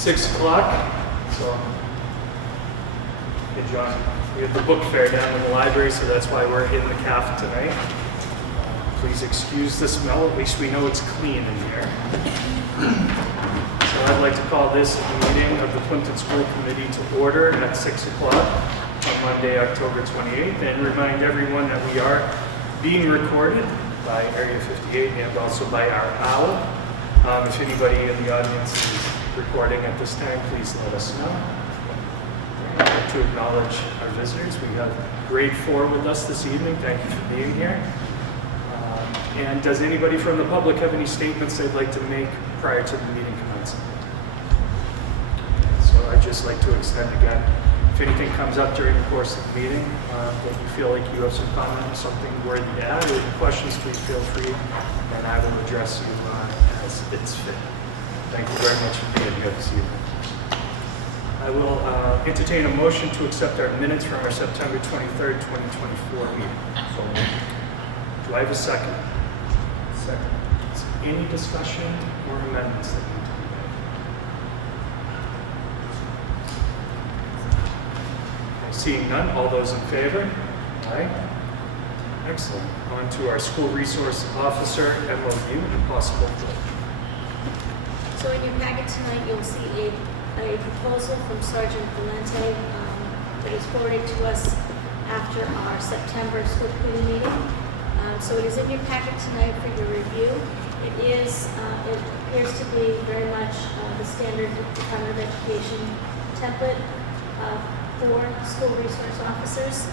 6 o'clock. So, hey John, we have the book fair down in the library, so that's why we're in the caf tonight. Please excuse the smell, at least we know it's clean in here. So I'd like to call this meeting of the Plympton School Committee to order at 6 o'clock on Monday, October 28th, and remind everyone that we are being recorded by Area 58 and also by our OWL. If anybody in the audience is recording at this time, please let us know. I'd like to acknowledge our visitors. We have grade 4 with us this evening. Thank you for being here. And does anybody from the public have any statements they'd like to make prior to the meeting commencing? So I'd just like to extend again, if anything comes up during the course of the meeting that you feel like you have some comment or something worthy to add or any questions, please feel free, and I will address you as it's fit. Thank you very much for being here this evening. I will entertain a motion to accept our minutes from our September 23rd, 2024 meeting. So, do I have a second? Second. Is there any discussion or amendments that need to be made? Seeing none, all those in favor? Aye. Excellent. On to our school resource officer, MOU, and possible vote. So in your packet tonight, you'll see a proposal from Sergeant Plympton that was forwarded to us after our September school committee meeting. So it is in your packet tonight for your review. It appears to be very much the standard Department of Education template for school resource officers.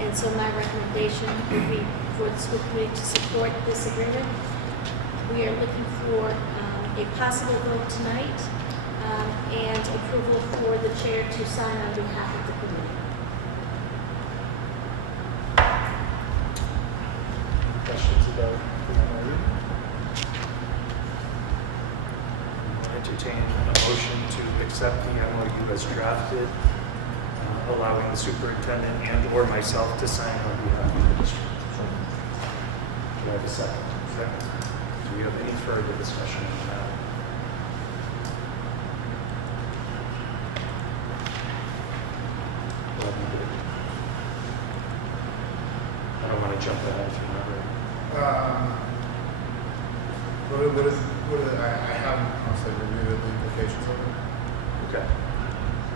And so my recommendation would be for the school committee to support this agreement. We are looking for a possible vote tonight and approval for the chair to sign on behalf of the committee. Questions about the MOU? Entertain a motion to accept the MOU as drafted, allowing the superintendent and or myself to sign on behalf of the district. Do I have a second? Second. Do we have any further discussion on that? I don't want to jump ahead if you're not ready. I haven't honestly reviewed the implications of it. Okay.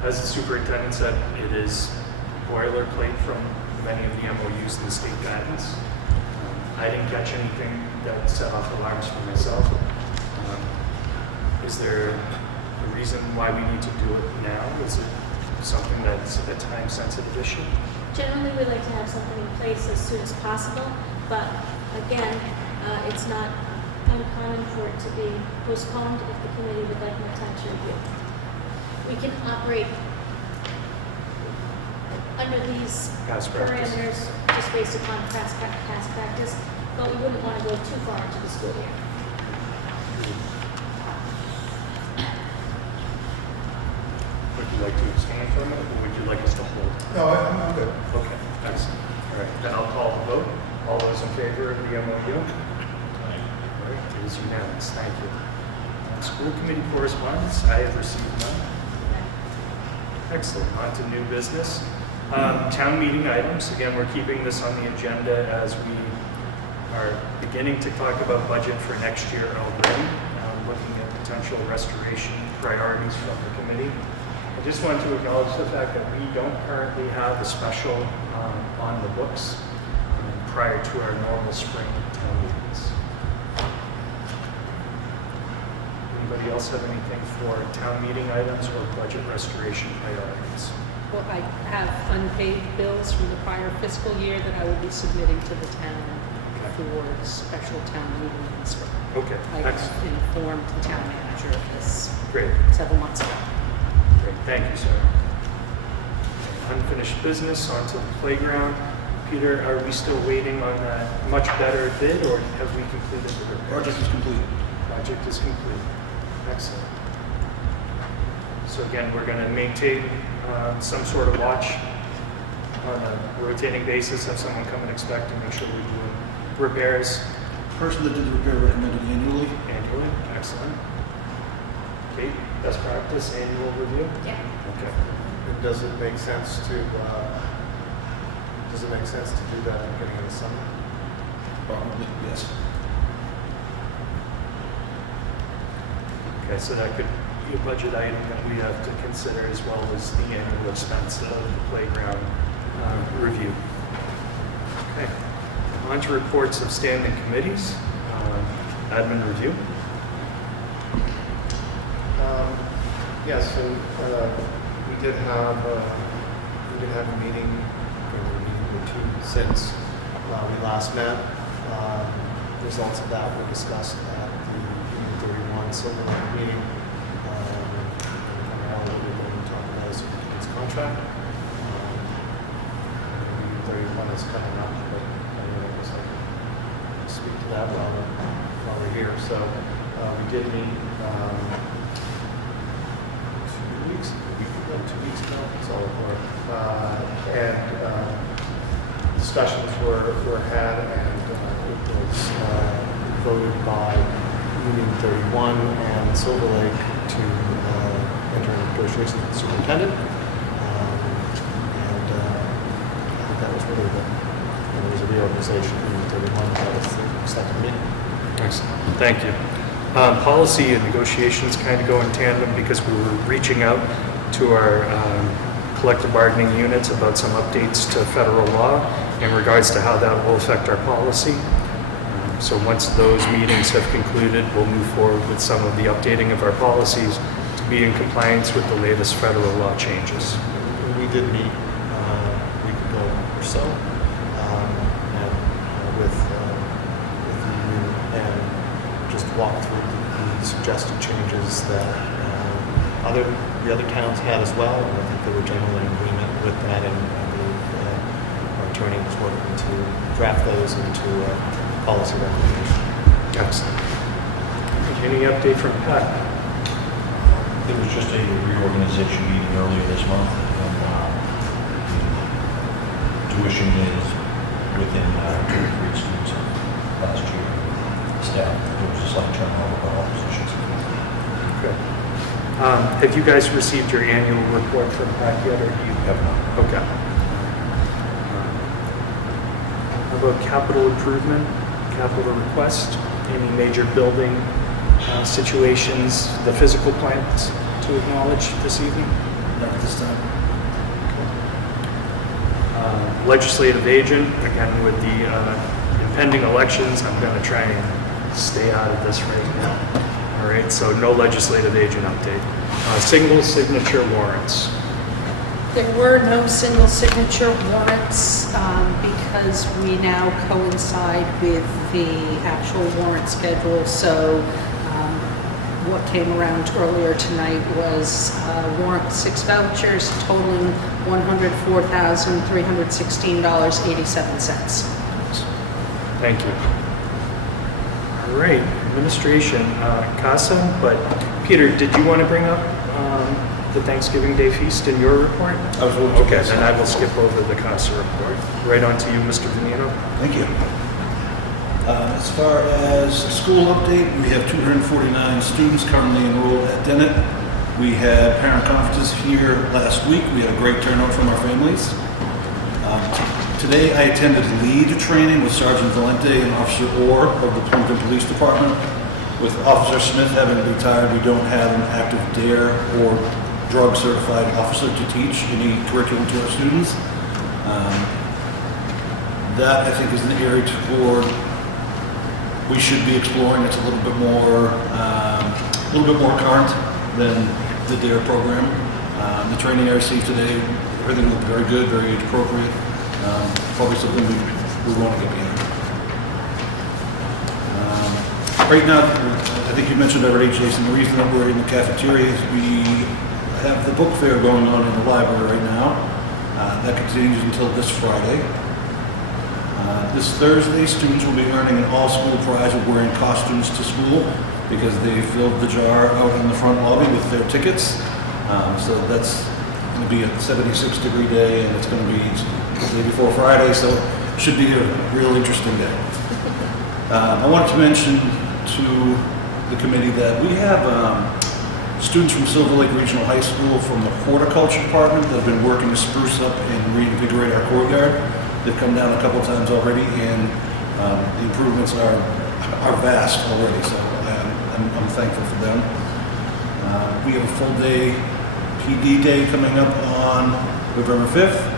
As the superintendent said, it is boilerplate from many of the MOUs in the state guidance. I didn't catch anything that set off alarms for myself. Is there a reason why we need to do it now? Is it something that's a time-sensitive issue? Generally, we like to have something in place as soon as possible, but again, it's not uncommon for it to be postponed if the committee would like more time to review. We can operate under these Past practice. parameters just based upon past practice, but we wouldn't want to go too far into the school year. Would you like to abstain from it, or would you like us to hold? No, I'm good. Okay, excellent. All right, then I'll call the vote. All those in favor of the MOU? All right, it is unanimous. Thank you. On school committee correspondence, I have received none. Excellent. On to new business. Town meeting items. Again, we're keeping this on the agenda as we are beginning to talk about budget for next year already, looking at potential restoration priorities from the committee. I just want to acknowledge the fact that we don't currently have a special on the books prior to our normal spring town meetings. Anybody else have anything for town meeting items or budget restoration priorities? Well, I have unpaid bills from the prior fiscal year that I will be submitting to the town for the special town meeting in spring. Okay, I excellent. informed the town manager of this Great. several months ago. Great, thank you, sir. Unfinished business, onto the playground. Peter, are we still waiting on that much better bid, or have we completed the repairs? Project is complete. Project is complete. Excellent. So again, we're going to maintain some sort of watch on a rotating basis, have someone come and inspect and make sure we're doing repairs Person that did the repair recommended annually. annually. Excellent. Kate, best practice annual review? Yeah. Okay. And does it make sense to do that at the beginning of the summer? Probably, yes. Okay, so that could be a budget item that we have to consider as well as the annual expense of the playground review. Okay, on to reports of standing committees. Admin review. Yeah, so we did have a meeting, or two since we last met. Results of that were discussed at the Union 31 Silver Lake meeting. Primarily, we're going to talk about its contract. Union 31 is coming up, but anyway, I guess I can speak to that while we're here. So we did meet 2 weeks ago, so and discussions were had, and it was voted by Union 31 and Silver Lake to enter into negotiations with the superintendent. And I think that was really there was a reorganization of Union 31. That was the second meeting. Excellent, thank you. Policy and negotiations kind of go in tandem because we were reaching out to our collective bargaining units about some updates to federal law in regards to how that will affect our policy. So once those meetings have concluded, we'll move forward with some of the updating of our policies to be in compliance with the latest federal law changes. We did meet a week ago or so, and with the union, and just walk through the suggested changes that the other towns had as well, and I think they were generally in agreement with that, and I believe our attorney was working to draft those into policy recommendations. Excellent. Any update from Pat? There was just a reorganization meeting earlier this month, and tuition is within 2 students of last year. Staff, there was a slight turnover of all positions. Good. Have you guys received your annual report from Pat yet, or do you Have not. Okay. How about capital improvement, capital request? Any major building situations, the physical plants to acknowledge this evening? Not at this time. Legislative agent, again with the impending elections, I'm going to try and stay out of this right now. All right, so no legislative agent update. Single signature warrants. There were no single signature warrants because we now coincide with the actual warrant schedule. So what came around earlier tonight was warrant 6 vouchers totaling $104,316.87. Thank you. All right, administration, CASA, but Peter, did you want to bring up the Thanksgiving Day feast in your report? I was going to. Okay, then I will skip over the CASA report. Right on to you, Mr. Venino. Thank you. As far as school update, we have 249 students currently enrolled at Dennett. We had parent conferences here last week. We had a great turnout from our families. Today I attended lead training with Sergeant Valente and Officer Orr of the Plympton Police Department. With Officer Smith having retired, we don't have an active DARE or drug certified officer to teach any curriculum to our students. That I think is an area toward we should be exploring. It's a little bit more current than the DARE program. The training I received today, everything looked very good, very age appropriate. Probably something we want to get behind. Right now, I think you mentioned already, Jason, the reason that we're in the cafeteria is we have the book fair going on in the library right now. That continues until this Friday. This Thursday, students will be earning an all-school prize of wearing costumes to school because they filled the jar out in the front lobby with their tickets. So that's going to be a 76-degree day, and it's going to be the day before Friday, so it should be a real interesting day. I wanted to mention to the committee that we have students from Silver Lake Regional High School from the horticulture department that have been working to spruce up and reinvigorate our courtyard. They've come down a couple times already, and the improvements are vast already, so I'm thankful for them. We have a full day PD day coming up on November 5th.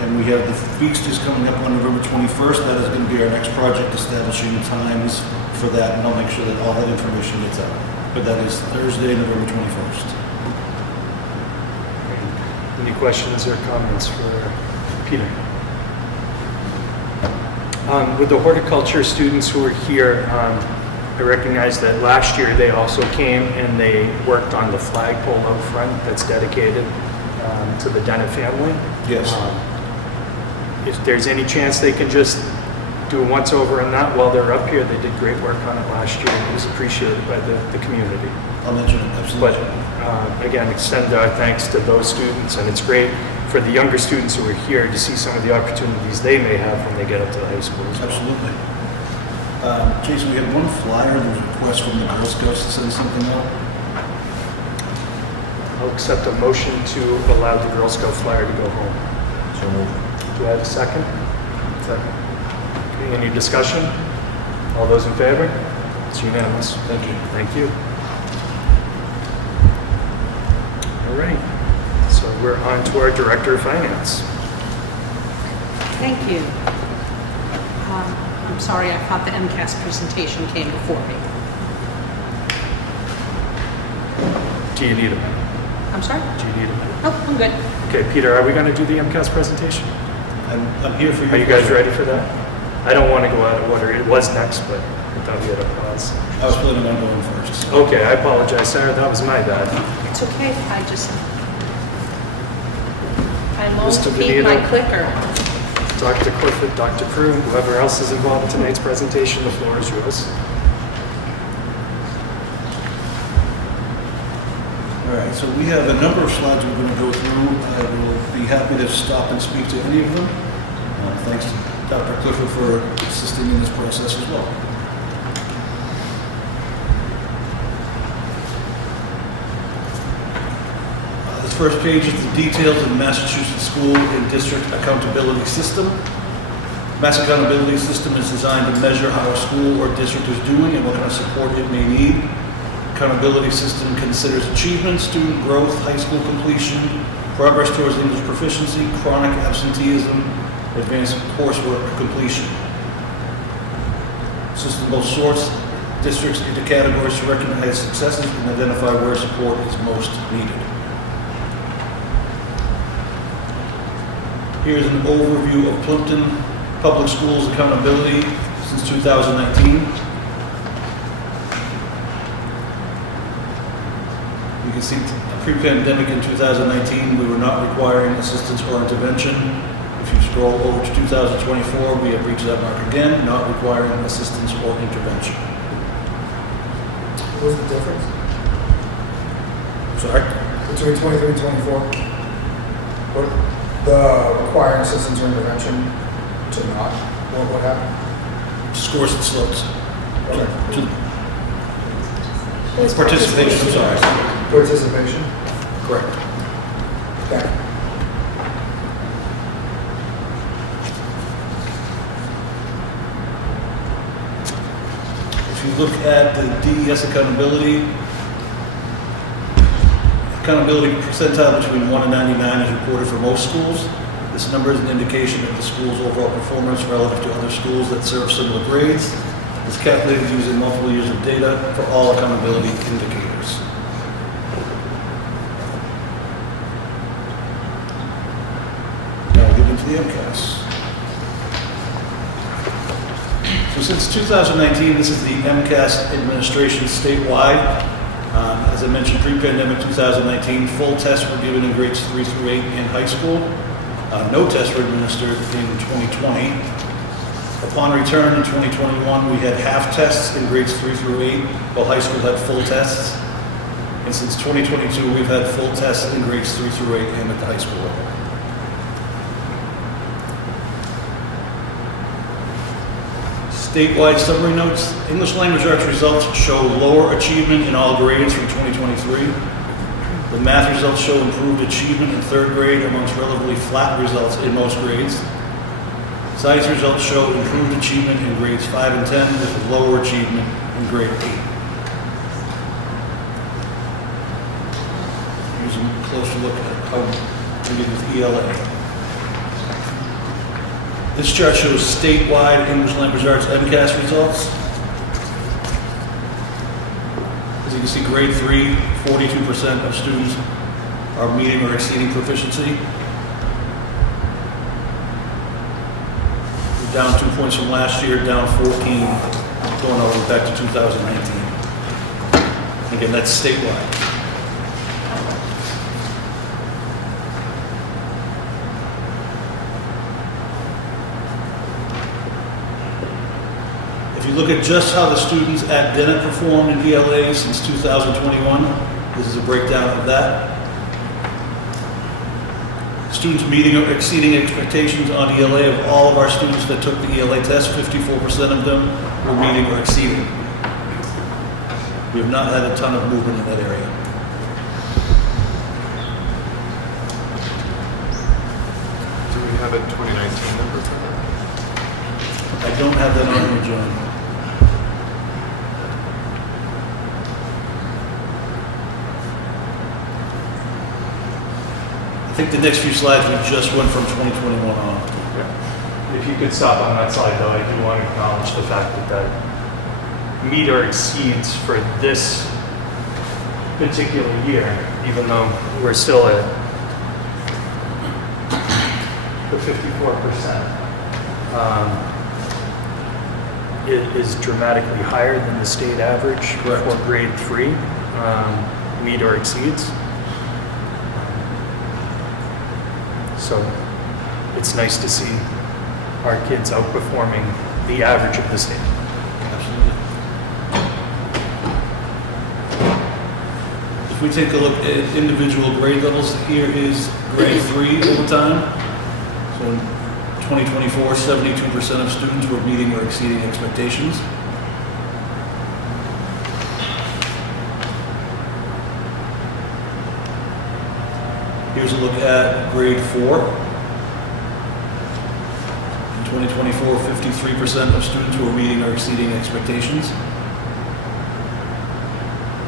And we have the feast is coming up on November 21st. That is going to be our next project, establishing times for that, and I'll make sure that all that information gets out. But that is Thursday, November 21st. Any questions or comments for Peter? With the horticulture students who are here, I recognize that last year they also came and they worked on the flagpole out front that's dedicated to the Dennett family. Yes. If there's any chance they can just do a once over on that while they're up here, they did great work on it last year and it was appreciated by the community. I'll mention it, But absolutely. again, extend our thanks to those students, and it's great for the younger students who are here to see some of the opportunities they may have when they get up to the high school as well. Absolutely. Jason, we had one flyer, there was a request from the Girl Scouts to send something out. I'll accept a motion to allow the Girl Scout flyer to go home. So moved. Do I have a second? Second. Okay, any discussion? All those in favor? It's unanimous. Thank you. Thank you. All right, so we're on to our Director of Finance. Thank you. I'm sorry, I thought the MCAS presentation came before me. Do you need a minute? I'm sorry? Do you need a minute? Oh, I'm good. Okay, Peter, are we going to do the MCAS presentation? I'm here for you. Are you guys ready for that? I don't want to go out of order. It was next, but I thought we had a pause. I was planning on going first. Okay, I apologize, Sarah. That was my bad. It's okay. I long Mr. to feed my Benito. clicker. Dr. Clifford, Dr. Prune, whoever else is involved in tonight's presentation, the floor is yours. All right, so we have a number of slides we're going to go through. I will be happy to stop and speak to any of them. Thanks to Dr. Clifford for assisting in this process as well. This first page is the details of the Massachusetts School and District Accountability System. Mass Accountability System is designed to measure how a school or district is doing and what kind of support it may need. Accountability System considers achievement, student growth, high school completion, progress towards English proficiency, chronic absenteeism, advanced coursework completion. System both sorts districts into categories to recognize successes and identify where support is most needed. Here's an overview of Plympton Public Schools accountability since 2019. You can see pre-pandemic in 2019, we were not requiring assistance or intervention. If you scroll over to 2024, we have reached that mark again, not requiring assistance or intervention. What was the difference Sorry? between 23 and 24? What, the requiring assistance or intervention to not? What happened? Scores and slopes. Okay. Participation, I'm sorry. Participation? Correct. Okay. If you look at the DES accountability percentile between 1 and 99 is reported for most schools. This number is an indication of the school's overall performance relative to other schools that serve similar grades. It's calculated using multiple years of data for all accountability indicators. Now we get into the MCAS. So since 2019, this is the MCAS administration statewide. As I mentioned, pre-pandemic 2019, full tests were given in grades 3 through 8 in high school. No tests were administered in 2020. Upon return in 2021, we had half tests in grades 3 through 8, while high school had full tests. And since 2022, we've had full tests in grades 3 through 8 and at the high school level. Statewide summary notes, English language arts results show lower achievement in all grades from 2023. The math results show improved achievement in third grade amongst relatively flat results in most grades. Science results show improved achievement in grades 5 and 10 with lower achievement in grade 8. Here's a closer look at how we did with ELA. This chart shows statewide English language arts MCAS results. As you can see, grade 3, 42% of students are meeting or exceeding proficiency. We're down 2 points from last year, down 14, going all the way back to 2019. Again, that's statewide. If you look at just how the students at Dennett performed in ELA since 2021, this is a breakdown of that. Students meeting or exceeding expectations on ELA. Of all of our students that took the ELA test, 54% of them were meeting or exceeding. We have not had a ton of movement in that area. Do we have a 2019 number for that? I don't have that on here, John. I think the next few slides, we just went from 2021 on. If you could stop on that slide, though, I do want to acknowledge the fact that that meet or exceeds for this particular year, even though we're still at the 54%, is dramatically higher than the state average Correct. for grade 3 meet or exceeds. So it's nice to see our kids outperforming the average of the state. Absolutely. If we take a look at individual grade levels, here is grade 3 over time. So in 2024, 72% of students were meeting or exceeding expectations. Here's a look at grade 4. In 2024, 53% of students were meeting or exceeding expectations.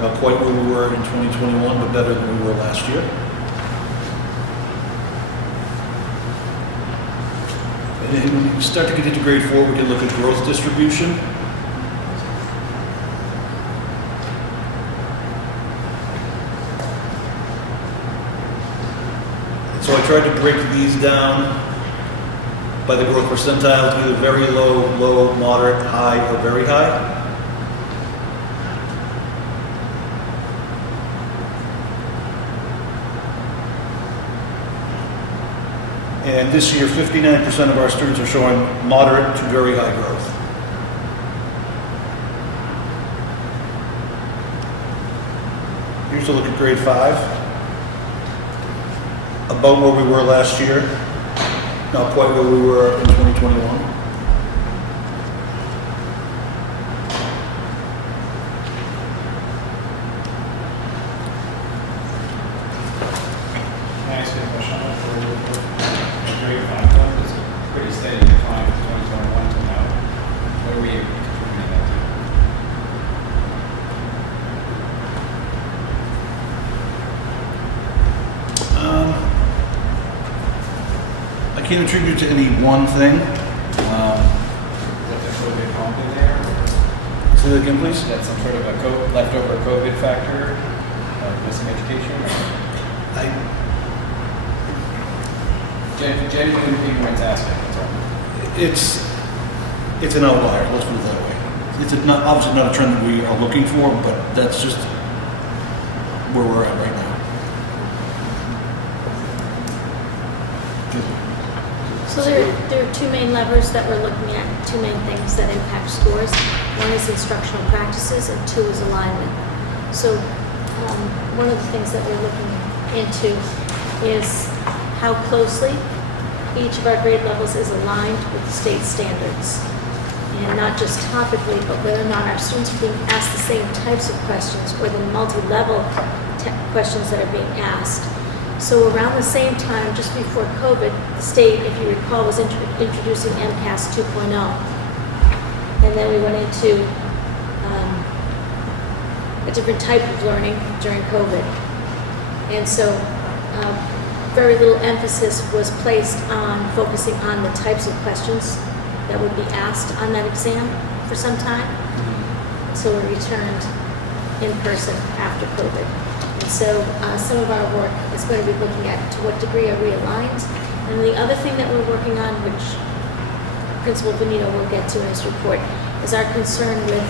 Not quite where we were in 2021, but better than we were last year. And then when you start to get into grade 4, we can look at growth distribution. So I tried to break these down by the growth percentiles, either very low, low, moderate, high, or very high. And this year, 59% of our students are showing moderate to very high growth. Here's a look at grade 5. About where we were last year, not quite where we were in 2021. Can I ask you a question on that? Grade 5 one is a pretty steady decline from 2021 to now. What are we attributing that I can't attribute to any one thing. to? Is that the COVID bump in there? Say that again, please. Is that some sort of a leftover COVID factor of missing education? I, Genuine ignorance aspect, that's all. it's an outlier, let's put it that way. It's not, obviously not a trend that we are looking for, but that's just where we're at right now. So there are two main levers that we're looking at, two main things that impact scores. One is instructional practices and two is alignment. So one of the things that we're looking into is how closely each of our grade levels is aligned with the state standards. and not just topically, but whether or not our students are being asked the same types of questions or the multi-level questions that are being asked. So around the same time, just before COVID, the state, if you recall, was introducing MCAS 2.0. And then we went into a different type of learning during COVID. And so very little emphasis was placed on focusing on the types of questions that would be asked on that exam for some time. So we returned in person after COVID. And so some of our work is going to be looking at to what degree are we aligned. And the other thing that we're working on, which Principal Benito will get to in his report, is our concern with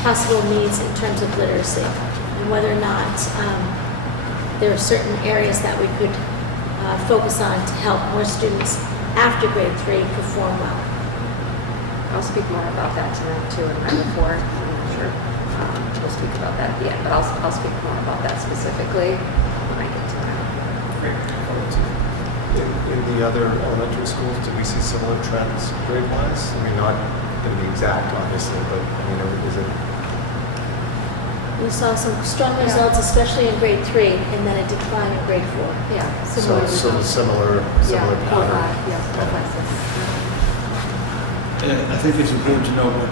possible needs in terms of literacy and whether or not there are certain areas that we could focus on to help more students after grade 3 perform well. I'll speak more about that tonight too in my report. I'm not sure we'll speak about that at the end, but I'll speak more about that specifically when I get to that. Great. In the other elementary schools, do we see similar trends grade-wise? I mean, not going to be exact, obviously, but I mean, is it? We saw some strong results, especially in grade 3, and then a decline in grade 4. Yeah. Similar results. Similar Yeah, 4, pattern. 5, yeah, 4, 5, 6. And I think it's important to note what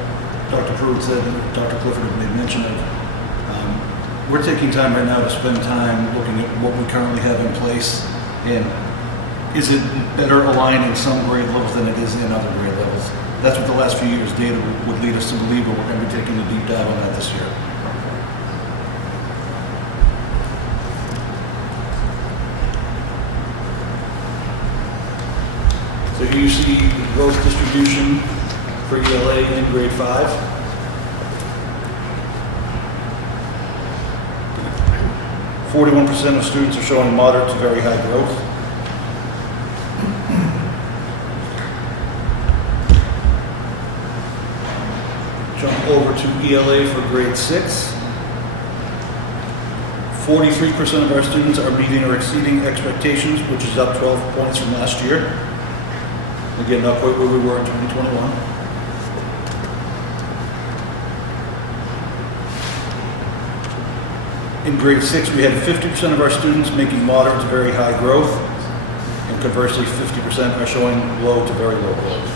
Dr. Pruitt said and Dr. Clifford had made mention of. We're taking time right now to spend time looking at what we currently have in place, and is it better aligned in some grade levels than it is in other grade levels? That's what the last few years' data would lead us to believe, but we're going to be taking a deep dive on that this year. So here you see the growth distribution for ELA in grade 5. %of students are showing moderate to very high growth. Jump over to ELA for grade 6. 43% of our students are meeting or exceeding expectations, which is up 12 points from last year. Again, not quite where we were in 2021. In grade 6, we had 50% of our students making moderate to very high growth, and conversely, 50% are showing low to very low growth.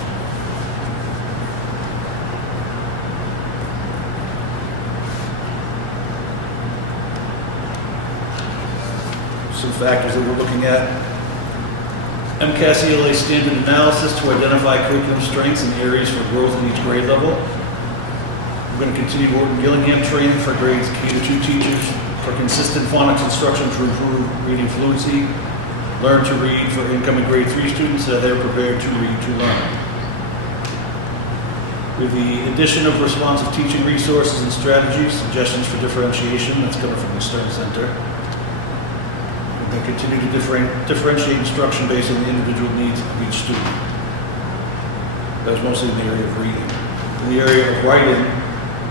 Some factors that we're looking at. MCAS ELA standard analysis to identify curriculum strengths and areas for growth in each grade level. We're going to continue Wharton Gillingham training for grades K-2 teachers for consistent phonics instruction to improve reading fluency, learn to read for incoming grade 3 students so that they're prepared to read to learn. With the addition of responsive teaching resources and strategies, suggestions for differentiation, that's coming from the Stern Center. And continue to differentiate instruction based on the individual needs of each student. That was mostly in the area of reading. In the area of writing,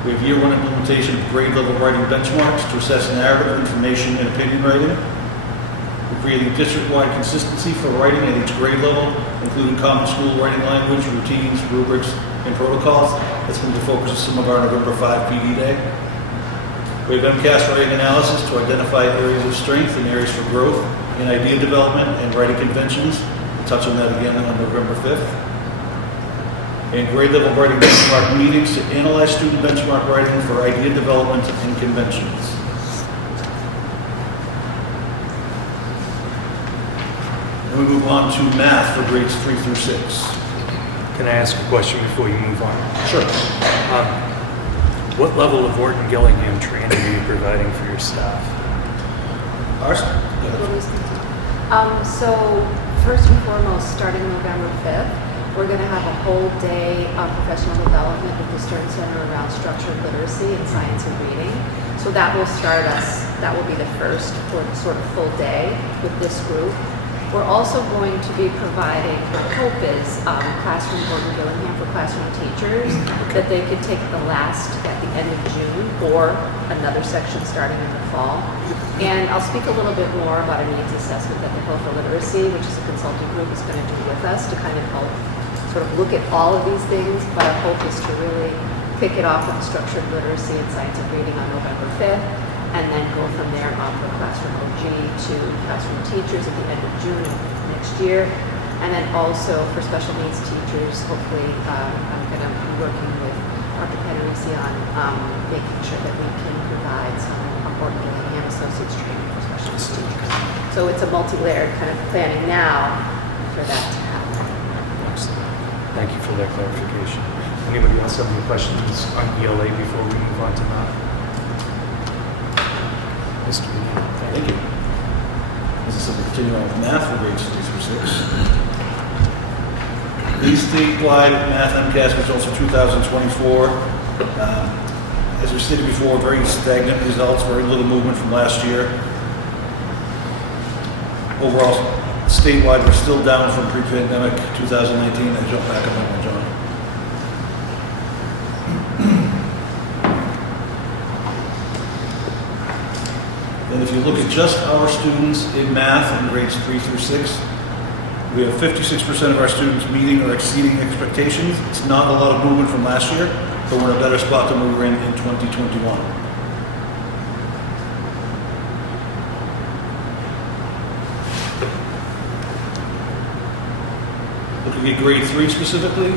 we have year 1 implementation of grade level writing benchmarks to assess narrative, information, and opinion writing. We're creating district-wide consistency for writing at each grade level, including common school writing language, routines, rubrics, and protocols. That's going to be the focus of some of our November 5 PD Day. We have MCAS writing analysis to identify areas of strength and areas for growth in idea development and writing conventions. We'll touch on that again on November 5th. And grade level writing benchmark meetings to analyze student benchmark writing for idea development and conventions. And we move on to math for grades 3 through 6. Can I ask a question before you move on? Sure. What level of Wharton Gillingham training are you providing for your staff? Ours? So first and foremost, starting November 5th, we're going to have a whole day of professional development with the Stern Center around structured literacy and science and reading. So that will be the first for the sort of full day with this group. We're also going to be providing, our hope is, classroom Wharton Gillingham for classroom teachers that they could take at the end of June, or another section starting in the fall. And I'll speak a little bit more about a needs assessment that the Hill for Literacy, which is a consulting group, is going to do with us to kind of help sort of look at all of these things, but our hope is to really kick it off with structured literacy and science of reading on November 5th, and then go from there on for Classroom OG to classroom teachers at the end of June of next year. And then also for special needs teachers, hopefully, I'm going to be working with Dr. Panarisi on making sure that we can provide some award and associates training for special needs teachers. So it's a multi-layered kind of planning now for that to happen. Excellent. Thank you for that clarification. Anybody else have any questions on ELA before we move on to that? Mr. McGee, Thank you. As I said, we're continuing on with math for grades 3 through 6. The statewide math MCAS results for 2024. As we stated before, very stagnant results, very little movement from last year. Overall, statewide, we're still down from pre-pandemic 2019. I jump back on that one, John. And if you look at just our students in math in grades 3 through 6, we have 56% of our students meeting or exceeding expectations. It's not a lot of movement from last year, but we're in a better spot than we were in 2021. Looking at grade 3 specifically,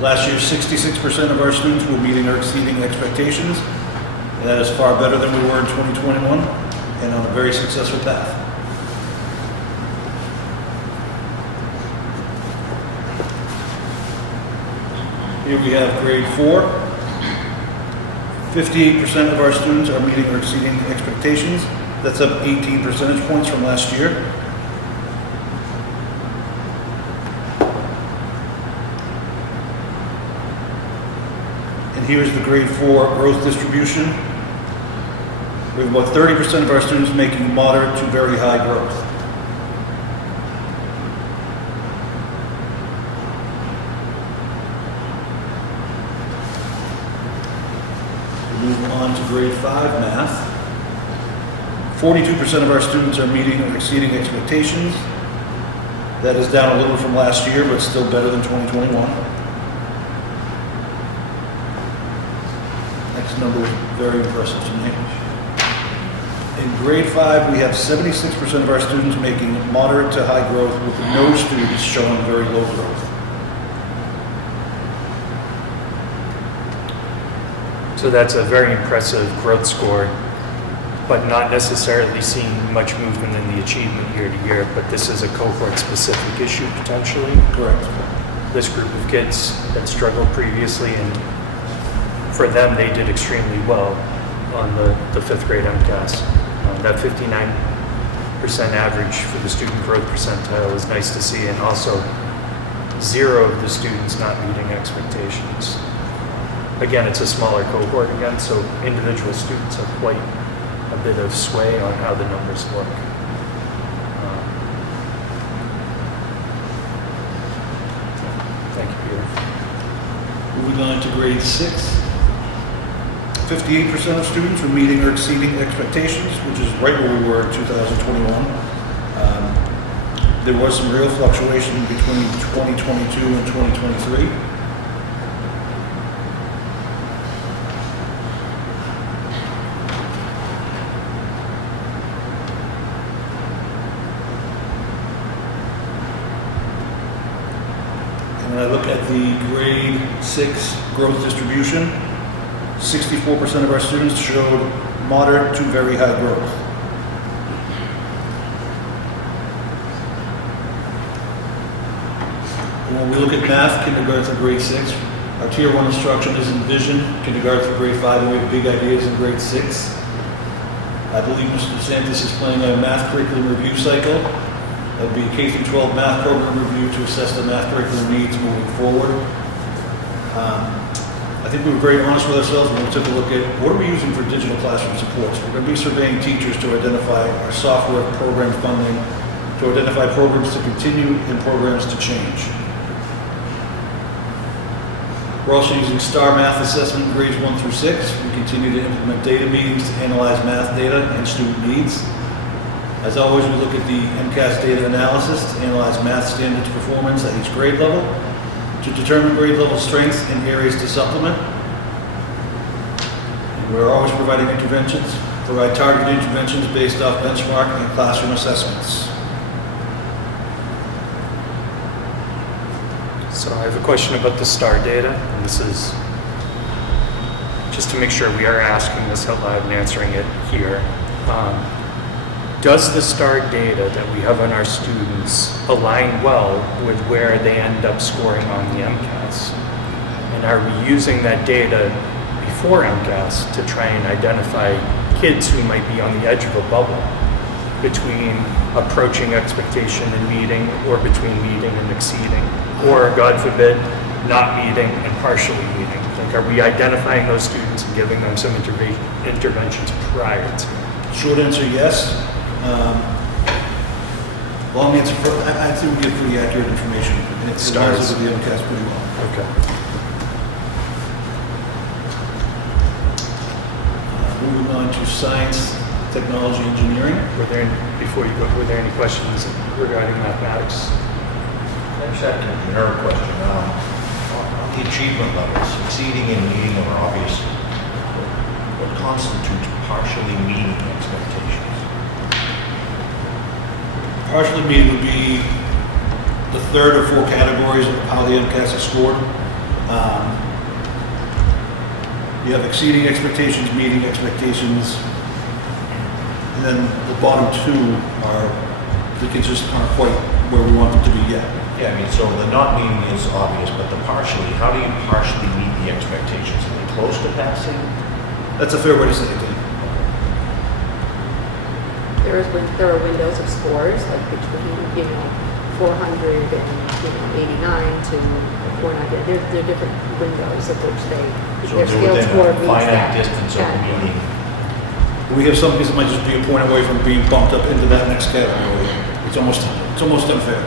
last year 66% of our students were meeting or exceeding expectations. And that is far better than we were in 2021 and on a very successful path. Here we have grade 4. 58% of our students are meeting or exceeding expectations. That's up 18 percentage points from last year. And here's the grade 4 growth distribution. We have about 30% of our students making moderate to very high growth. Move on to grade 5 math. 42% of our students are meeting or exceeding expectations. That is down a little from last year, but still better than 2021. Next number is very impressive to me. In grade 5, we have 76% of our students making moderate to high growth, with no students showing very low growth. So that's a very impressive growth score, but not necessarily seeing much movement in the achievement year to year, but this is a cohort-specific issue potentially. Correct. This group of kids that struggled previously, and for them, they did extremely well on the 5th grade MCAS. That 59% average for the student growth percentile is nice to see, and also 0 of the students not meeting expectations. Again, it's a smaller cohort again, so individual students have quite a bit of sway on how the numbers look. Thank you, Peter. Moving on to grade 6. 58% of students were meeting or exceeding expectations, which is right where we were in 2021. There was some real fluctuation between 2022 and 2023. And when I look at the grade 6 growth distribution, 64% of our students showed moderate to very high growth. And when we look at math, kindergarten through grade 6, our tier 1 instruction is Envision, kindergarten through grade 5, and we have big ideas in grade 6. I believe Mr. DeSantis is planning a math curriculum review cycle. That would be a K through 12 math program review to assess the math curriculum needs moving forward. I think we were very honest with ourselves when we took a look at what are we using for digital classroom supports. We're going to be surveying teachers to identify our software program funding, to identify programs to continue and programs to change. We're also using STAR math assessment in grades 1 through 6. We continue to implement data meetings to analyze math data and student needs. As always, we look at the MCAS data analysis to analyze math standards performance at each grade level. to determine grade level strengths and areas to supplement. And we're always providing interventions, provide targeted interventions based off benchmark and classroom assessments. So I have a question about the STAR data, and this is just to make sure we are asking this out loud and answering it here. Does the STAR data that we have on our students align well with where they end up scoring on the MCAS? And are we using that data before MCAS to try and identify kids who might be on the edge of a bubble between approaching expectation and meeting, or between meeting and exceeding, or, God forbid, not meeting and partially meeting? Like, are we identifying those students and giving them some interventions prior to? Short answer, yes. Long answer, I think we get pretty accurate information. And it Stars. lines up with the MCAS pretty well. Okay. Moving on to science, technology, engineering. Before you go, were there any questions regarding mathematics? I just have a generic question. On the achievement levels, exceeding and meeting them are obvious. What constitutes partially meeting expectations? Partially meeting would be the third or four categories of how the MCAS is scored. You have exceeding expectations, meeting expectations, and then the bottom two are the kids just aren't quite where we want them to be yet. Yeah, I mean, so the not meeting is obvious, but the partially, how do you partially meet the expectations? Are they close to passing? That's a fair way to say it, Dave. There are windows of scores, like between, 400 and, 89 to 490. There are different windows of which So their they're scale within score a meets finite that. distance of meeting. We have some kids that might just be a point away from being bumped up into that next category. It's almost unfair.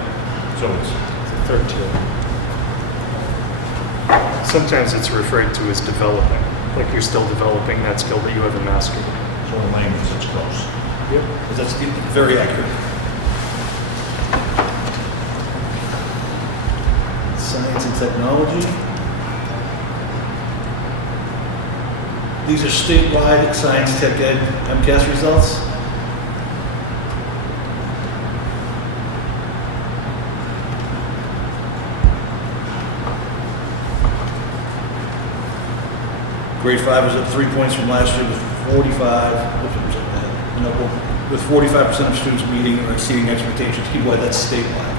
So it's The third tier. Sometimes it's referred to as developing, like you're still developing that skill that you haven't mastered. so in language, it's close. Yep. That's very accurate. Science and technology. These are statewide science tech ed MCAS results. Grade 5 was up 3 points from last year with 45% of students meeting or exceeding expectations. Keep in mind, that's statewide.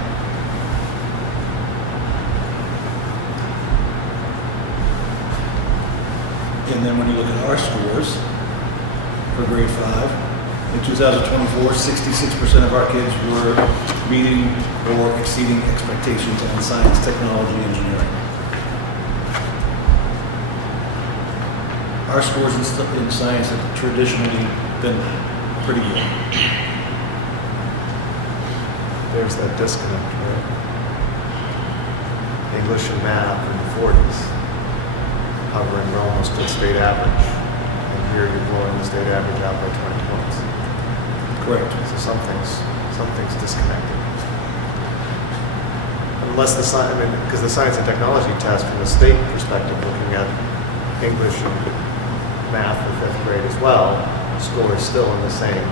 And then when you look at our scores for grade 5, in 2024, 66% of our kids were meeting or exceeding expectations on science, technology, engineering. Our scores in science have traditionally been pretty good. There's that disconnect, right? English and math in the 40s, hovering almost to state average. And here you're blowing the state average out by 20 points. Correct. So something's disconnected. Unless because the science and technology test from the state perspective, looking at English and math for 5th grade as well, score is still in the same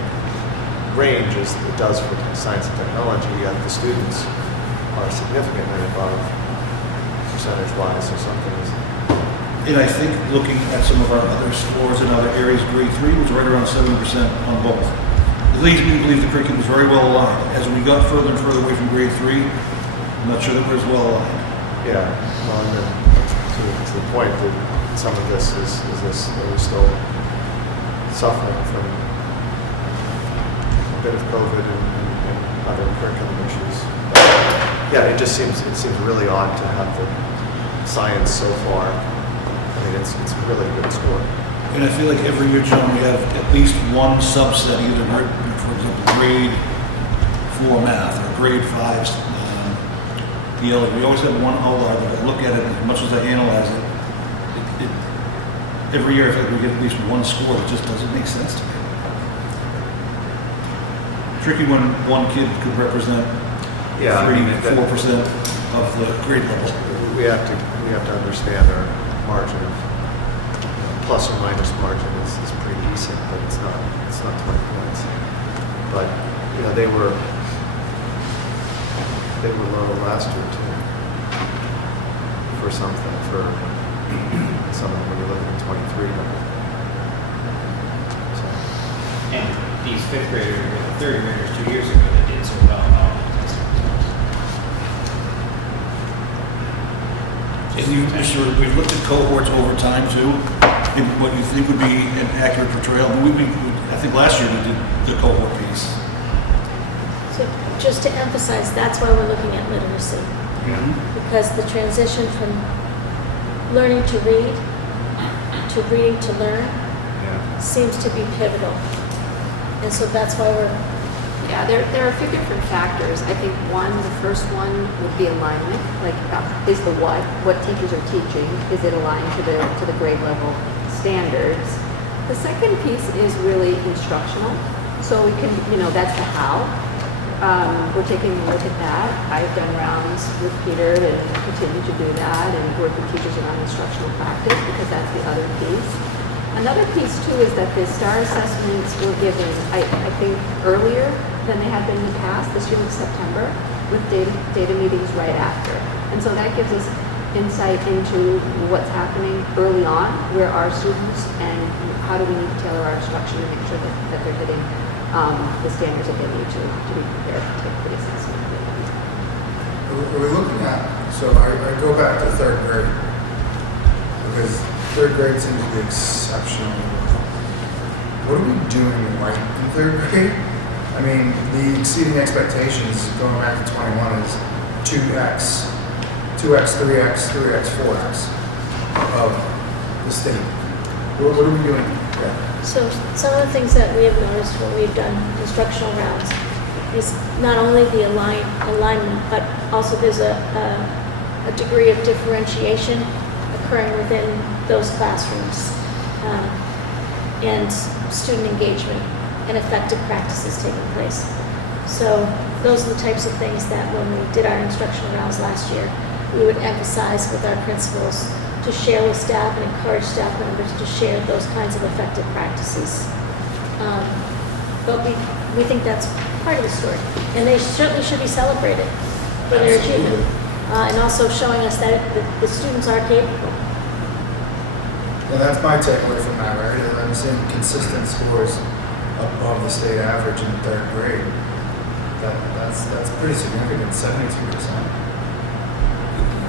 range as it does for science and technology, yet the students are significantly above percentage-wise, so something is... And I think looking at some of our other scores in other areas, grade 3 was right around 70% on both. It leads me to believe the curriculum was very well aligned. As we got further and further away from grade 3, I'm not sure that we're as well aligned. Yeah, well, and then to the point that some of this is that we're still suffering from a bit of COVID and other curriculum issues. Yeah, it seems really odd to have the science so far. I mean, it's a really good score. And I feel like every year, John, we have at least one subset, either, for example, grade 4 math or grade 5 EL. We always have one outlier that I look at it, as much as I analyze it, every year I feel like we get at least one score that just doesn't make sense to me. Tricky when one kid could represent Yeah, I mean, 4% of the grade level. we have to understand our margin of, plus or minus margin is pretty decent, but it's not 20 points. But, they were low last year too. For some of them when you're looking at 23. So, And these fifth graders were the third graders 2 years ago that did so well in all the testing results. And we've looked at cohorts over time too, and what you think would be an accurate portrayal. I think last year we did the cohort piece. So just to emphasize, that's why we're looking at literacy. Because the transition from learning to read to reading to learn yeah. seems to be pivotal. And so that's why we're, Yeah, there are a few different factors. I think the first one would be alignment, like is the what teachers are teaching, is it aligned to the grade level standards? The second piece is really instructional. So we can, that's the how. We're taking a look at that. I've done rounds with Peter and continue to do that and work with teachers around instructional practice because that's the other piece. Another piece too is that the STAR assessments were given, I think, earlier than they had been in the past. This year was September with data meetings right after. And so that gives us insight into what's happening early on, where are students and how do we need to tailor our instruction to make sure that they're hitting the standards that they need to be prepared to take the assessment. Are we looking at, so I go back to third grade, because third grade seems to be exceptional. What are we doing right in third grade? I mean, the exceeding expectations going back to 21 is 2x, 3x, 4x of the state. What are we doing there? so some of the things that we have noticed when we've done instructional rounds is not only the alignment, but also there's a degree of differentiation occurring within those classrooms, and student engagement and effective practices taking place. So those are the types of things that when we did our instructional rounds last year, we would emphasize with our principals to share with staff and encourage staff members to share those kinds of effective practices. But we think that's part of the story, and they certainly should be celebrated for their achievement, and also showing us that the students are capable. And that's my takeaway from that, right? And I'm seeing consistent scores above the state average in third grade. That's pretty significant, 72%.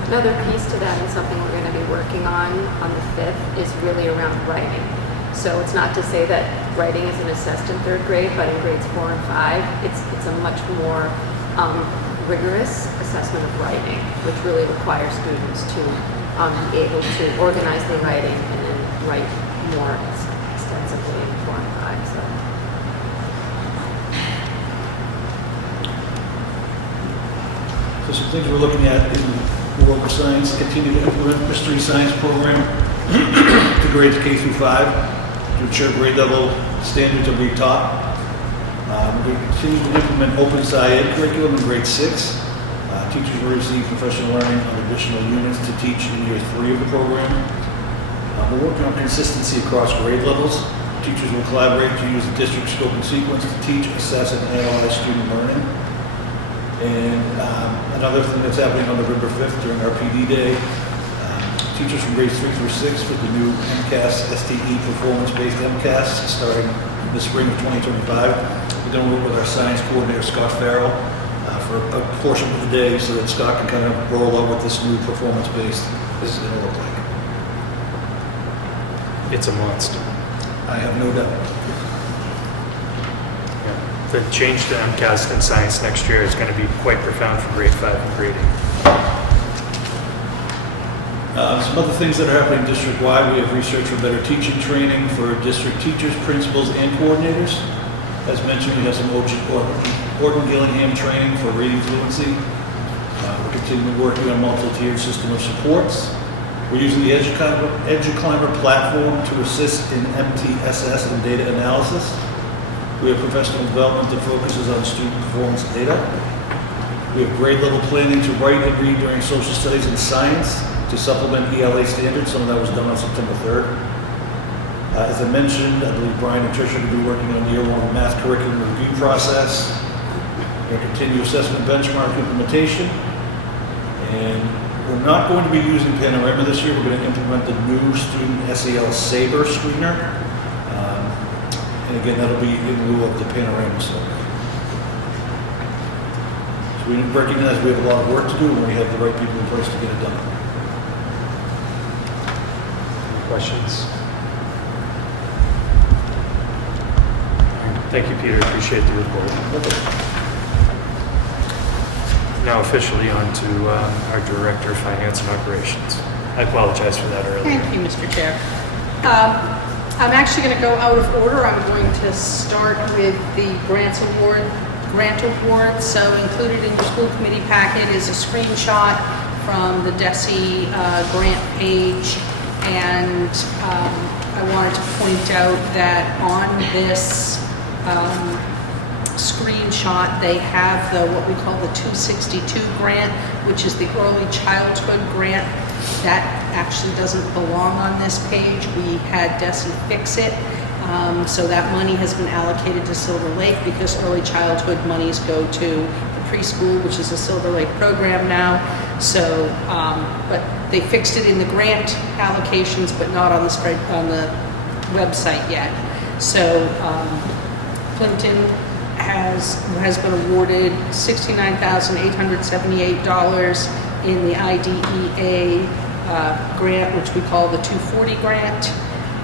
Another piece to that and something we're going to be working on the 5th is really around writing. So it's not to say that writing isn't assessed in third grade, but in grades 4 and 5, it's a much more rigorous assessment of writing, which really requires students to be able to organize their writing and then write more extensively in 4 and 5. So some things we're looking at in the world of science, continue to implement mystery science program to grades K through 5 to ensure grade level standards are being taught. We continue to implement open sci-ed curriculum in grade 6. Teachers will receive professional learning on additional units to teach in year 3 of the program. We're working on consistency across grade levels. Teachers will collaborate to use the district scope and sequence to teach, assess, and analyze student learning. And another thing that's happening on November 5th during our PD Day, teachers from grades 3 through 6 with the new MCAS STE performance-based MCAS starting in the spring of 2025. We're going to work with our science coordinator, Scott Farrell, for a portion of the day so that Scott can kind of roll out what this new performance-based is going to look like. It's a monster. I have no doubt. The change to MCAS in science next year is going to be quite profound for grade 5 and grade 8. Some other things that are happening district-wide, we have research for better teaching training for district teachers, principals, and coordinators. As mentioned, we have some Orton Gillingham training for reading fluency. We're continuing working on a multi-tiered system of supports. We're using the EduClimber platform to assist in MTSS and data analysis. We have professional development that focuses on student performance data. We have grade level planning to write and read during social studies and science to supplement ELA standards. Some of that was done on September 3rd. As I mentioned, I believe Brian and Tricia will be working on year one math curriculum review process and continue assessment benchmark implementation. And we're not going to be using Panorama this year. We're going to implement the new student SEL Sabre screener. And again, that'll be in lieu of the Panorama study. So we recognize we have a lot of work to do and we have the right people in place to get it done. Any questions? Thank you, Peter. Appreciate the report. Now officially on to our Director of Finance and Operations. I apologize for that earlier. Thank you, Mr. Chair. I'm actually going to go out of order. I'm going to start with the grant award. So included in your school committee packet is a screenshot from the DESE grant page. And I wanted to point out that on this screenshot, they have what we call the 262 grant, which is the early childhood grant. That actually doesn't belong on this page. We had DESE fix it. So that money has been allocated to Silver Lake because early childhood monies go to the preschool, which is a Silver Lake program now. So, but they fixed it in the grant allocations, but not on the website yet. So, Plympton has been awarded $69,878 in the IDEA grant, which we call the 240 grant,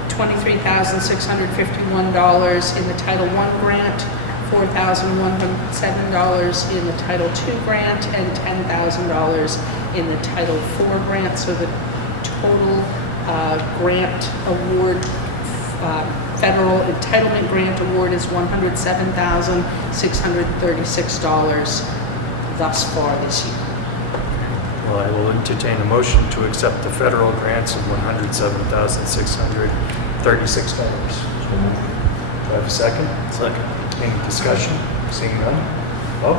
$23,651 in the Title I grant, $4,107 in the Title II grant, and $10,000 in the Title IV grant. So the total grant award, federal entitlement grant award is $107,636 thus far this year. Well, I will entertain a motion to accept the federal grants of $107,636. Do I have a second? Second. Any discussion? Seeing none? Oh,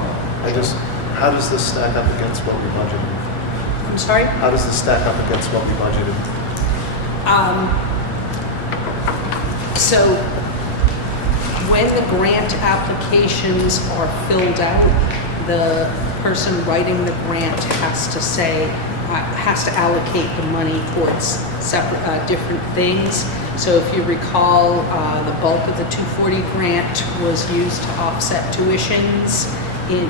How does this stack up against what we budgeted? I'm sorry? How does this stack up against what we budgeted? So when the grant applications are filled out, the person writing the grant has to allocate the money towards separate, different things. So if you recall, the bulk of the 240 grant was used to offset tuitions in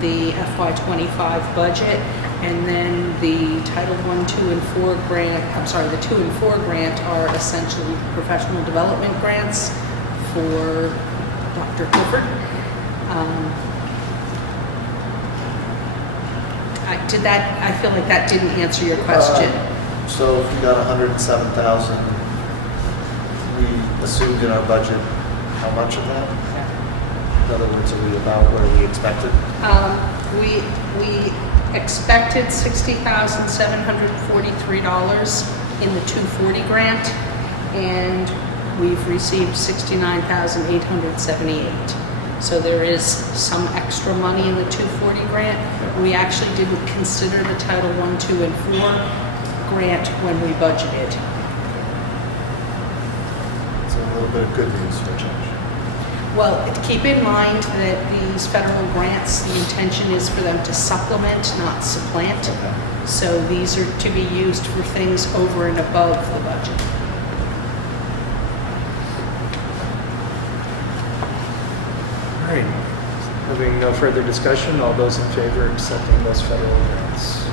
the FY25 budget. And then the Title I, 2, and 4 grant, the 2 and 4 grant are essentially professional development grants for Dr. Clifford. I feel like that didn't answer your question. So if we got 107,000, we assumed in our budget how much of that? In other words, are we about where we expected? We expected $60,743 in the 240 grant, and we've received $69,878. So there is some extra money in the 240 grant. We actually didn't consider the Title I, 2, and 4 grant when we budgeted. So a little bit of good news for a change. Well, keep in mind that these federal grants, the intention is for them to supplement, not supplant. Okay. So these are to be used for things over and above the budget. all right. Having no further discussion, all those in favor of accepting those federal grants?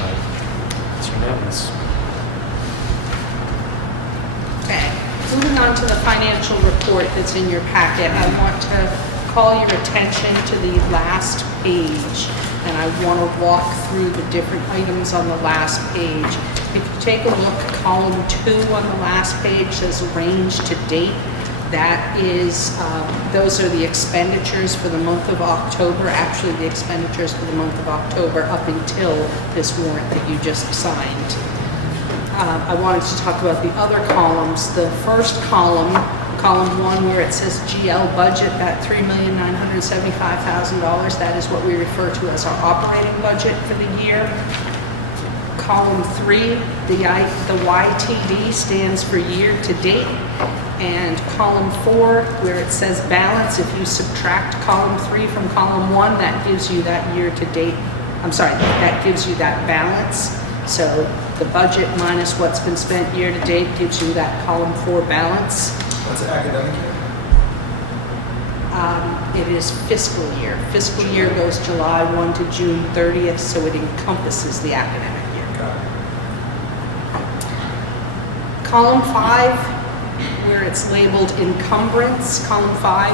Aye. It's unanimous. Okay, moving on to the financial report that's in your packet, I want to call your attention to the last page, and I want to walk through the different items on the last page. If you take a look, column 2 on the last page says range to date. That is, those are the expenditures for the month of October, actually the expenditures for the month of October up until this warrant that you just signed. I wanted to talk about the other columns. The first column Column 1, where it says GL budget, that $3,975,000, that is what we refer to as our operating budget for the year. Column 3, the YTD stands for year to date. And column 4, where it says balance, if you subtract column 3 from column 1, that gives you that year to date. That gives you that balance. So the budget minus what's been spent year to date gives you that column 4 balance. What's the academic year? It is fiscal year. Fiscal year goes July 1 to June 30th, so it encompasses the academic year. Got it. Column 5, where it's labeled encumbrance, column 5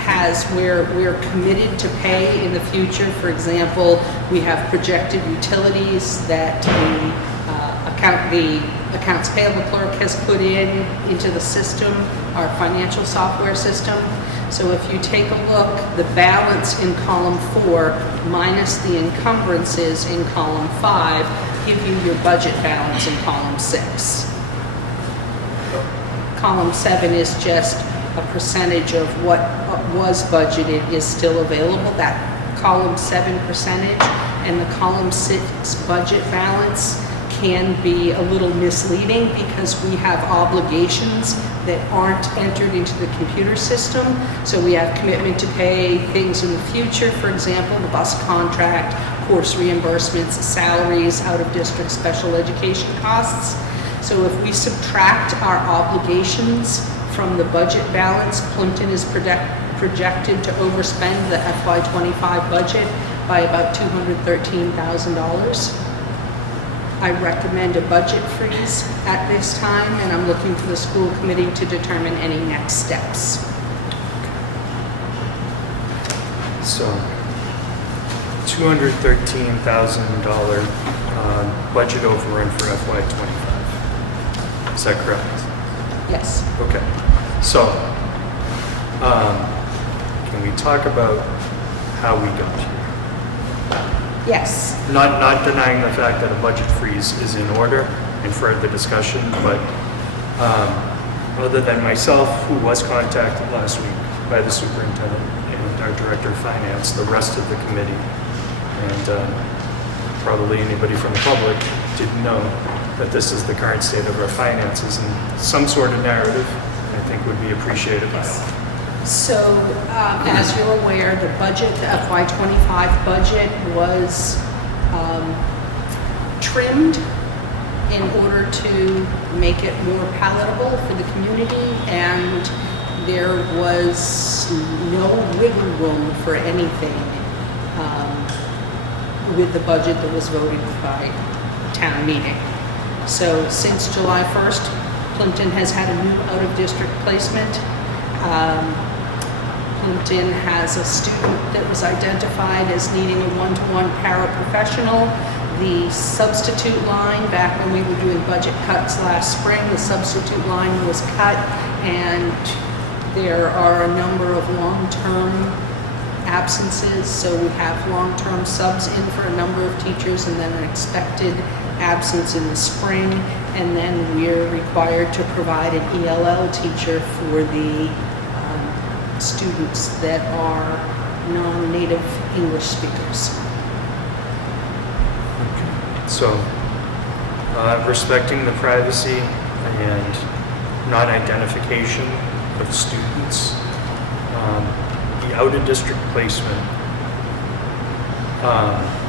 has where we're committed to pay in the future. For example, we have projected utilities that the accounts payable clerk has put into the system, our financial software system. So if you take a look, the balance in column 4 minus the encumbrances in column 5 give you your budget balance in column 6. Column 7 is just a percentage of what was budgeted is still available, that column 7 percentage, and the column 6 budget balance can be a little misleading because we have obligations that aren't entered into the computer system. So we have commitment to pay things in the future, for example, the bus contract, course reimbursements, salaries, out-of-district special education costs. So if we subtract our obligations from the budget balance, Plympton is projected to overspend the FY25 budget by about $213,000. I recommend a budget freeze at this time, and I'm looking for the school committee to determine any next steps. So, $213,000 budget overrun for FY25. Is that correct? Yes. Okay. So, can we talk about how we got here? Yes. Not denying the fact that a budget freeze is in order and further discussion, but other than myself, who was contacted last week by the superintendent and our director of finance, the rest of the committee, and probably anybody from the public didn't know that this is the current state of our finances, and some sort of narrative, I think, would be appreciated by all. So, as you're aware, the budget, the FY25 budget was trimmed in order to make it more palatable for the community, and there was no wiggle room for anything with the budget that was voted by town meeting. So since July 1st, Plympton has had a new out-of-district placement. Plympton has a student that was identified as needing a one-to-one paraprofessional. The substitute line, back when we were doing budget cuts last spring, the substitute line was cut, and there are a number of long-term absences. So we have long-term subs in for a number of teachers, and then an expected absence in the spring, and then we're required to provide an ELL teacher for the students that are non-native English speakers. So, respecting the privacy and non-identification of students, the out-of-district placement,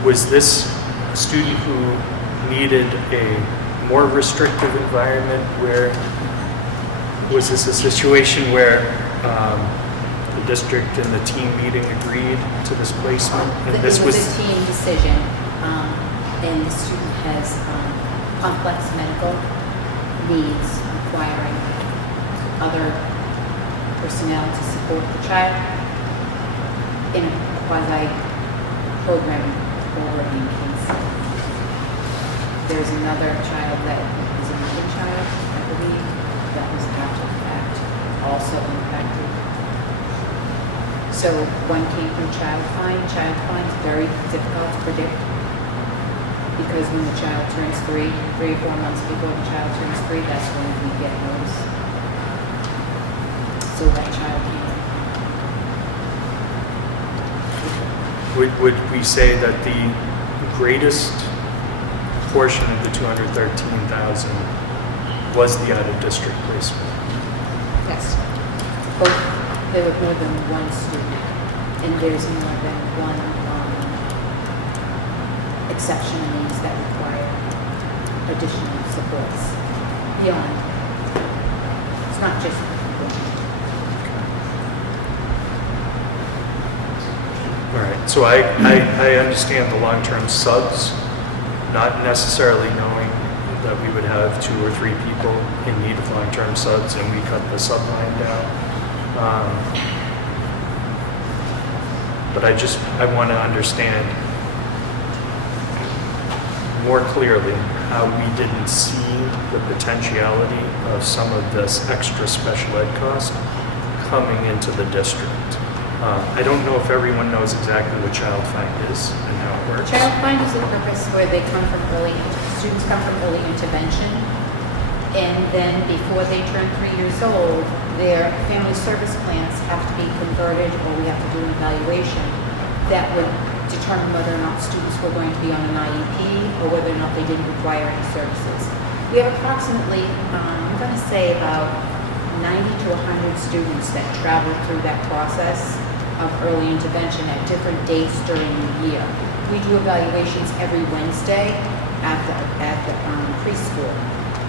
was this a student who needed a more restrictive environment? Where was this a situation where the district and the team meeting agreed to this placement? And It this was a team decision, and the student has complex medical needs requiring other personnel to support the child in a quasi-program boarding case. There's another child that is another child, I believe, that was after the fact, also impacted. So one came from child find. Child find is very difficult to predict because when the child turns 3 or 4 months before the child turns 3, that's when we get notice. so that child can. Would we say that the greatest portion of the 213,000 was the out-of-district placement? Yes. Both, there were more than one student, and there's more than one exceptional needs that require additional supports beyond. It's not just one. All right, so I understand the long-term subs, not necessarily knowing that we would have 2 or 3 people in need of long-term subs and we cut the sub line down. But I want to understand more clearly how we didn't see the potentiality of some of this extra special ed cost coming into the district. I don't know if everyone knows exactly what Child Find is and how it works. Child Find is a purpose where they come from students come from early intervention, and then before they turn 3 years old, their family service plans have to be converted, or we have to do an evaluation that would determine whether or not students were going to be on an IEP or whether or not they didn't require any services. We have approximately, I'm going to say about 90 to 100 students that travel through that process of early intervention at different dates during the year. We do evaluations every Wednesday at the preschool,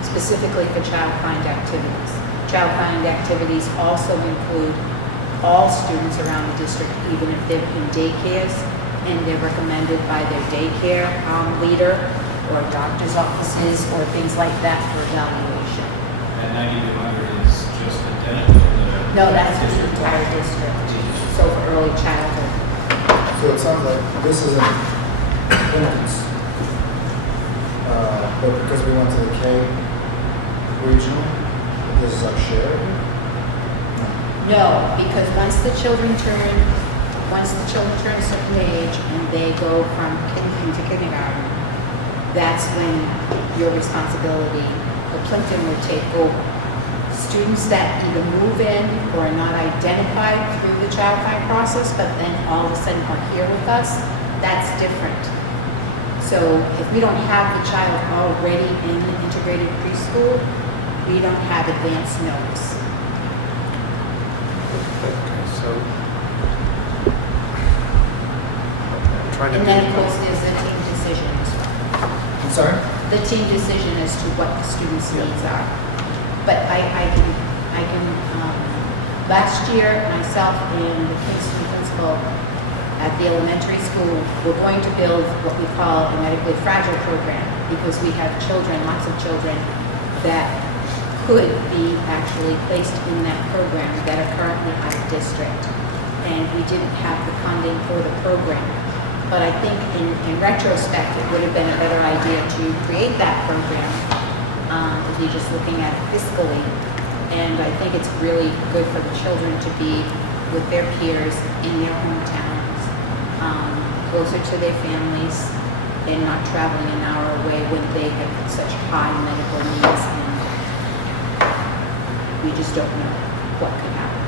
specifically for Child Find activities. Child Find activities also include all students around the district, even if they're in daycares, and they're recommended by their daycare leader or doctor's offices or things like that for evaluation. And 90 to 100 is just identical to the. No, that's for the entire district. So for early childhood. So it sounds like this isn't Plympton's, but because we went to the K regional, this is our share. No, because once the children turn a certain age and they go from kindergarten to kindergarten, that's when your responsibility, the Plympton would take over. Students that either move in or are not identified through the Child Find process, but then all of a sudden are here with us, that's different. So if we don't have the child already in the integrated preschool, we don't have advance notice. Okay, so I'm trying to And then, of course, there's a team decision as well. I'm sorry? The team decision as to what the students' needs are. But last year, myself and the Princeton principal at the elementary school, we're going to build what we call a medically fragile program, because we have children, lots of children, that could be actually placed in that program that are currently out of district. And we didn't have the funding for the program. But I think in retrospect, it would have been a better idea to create that program if you're just looking at it fiscally. And I think it's really good for the children to be with their peers in their hometowns, closer to their families, and not traveling an hour away when they have such high medical needs. And we just don't know what could happen.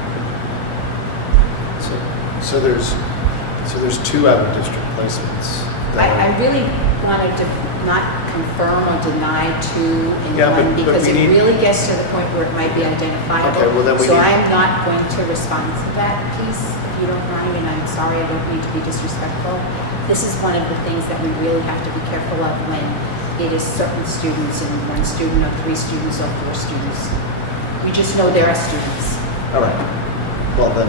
So there's 2 out-of-district placements. I really wanted to not confirm or deny 2 in Yeah, one, but because we it need- really gets to the point where it might be identifiable. Okay, well, then we So need- I'm not going to respond to that piece, if you don't mind, and I'm sorry, I don't mean to be disrespectful. This is one of the things that we really have to be careful of when it is certain students and 1 student or 3 students or 4 students. We just know there are students. All right. Well then,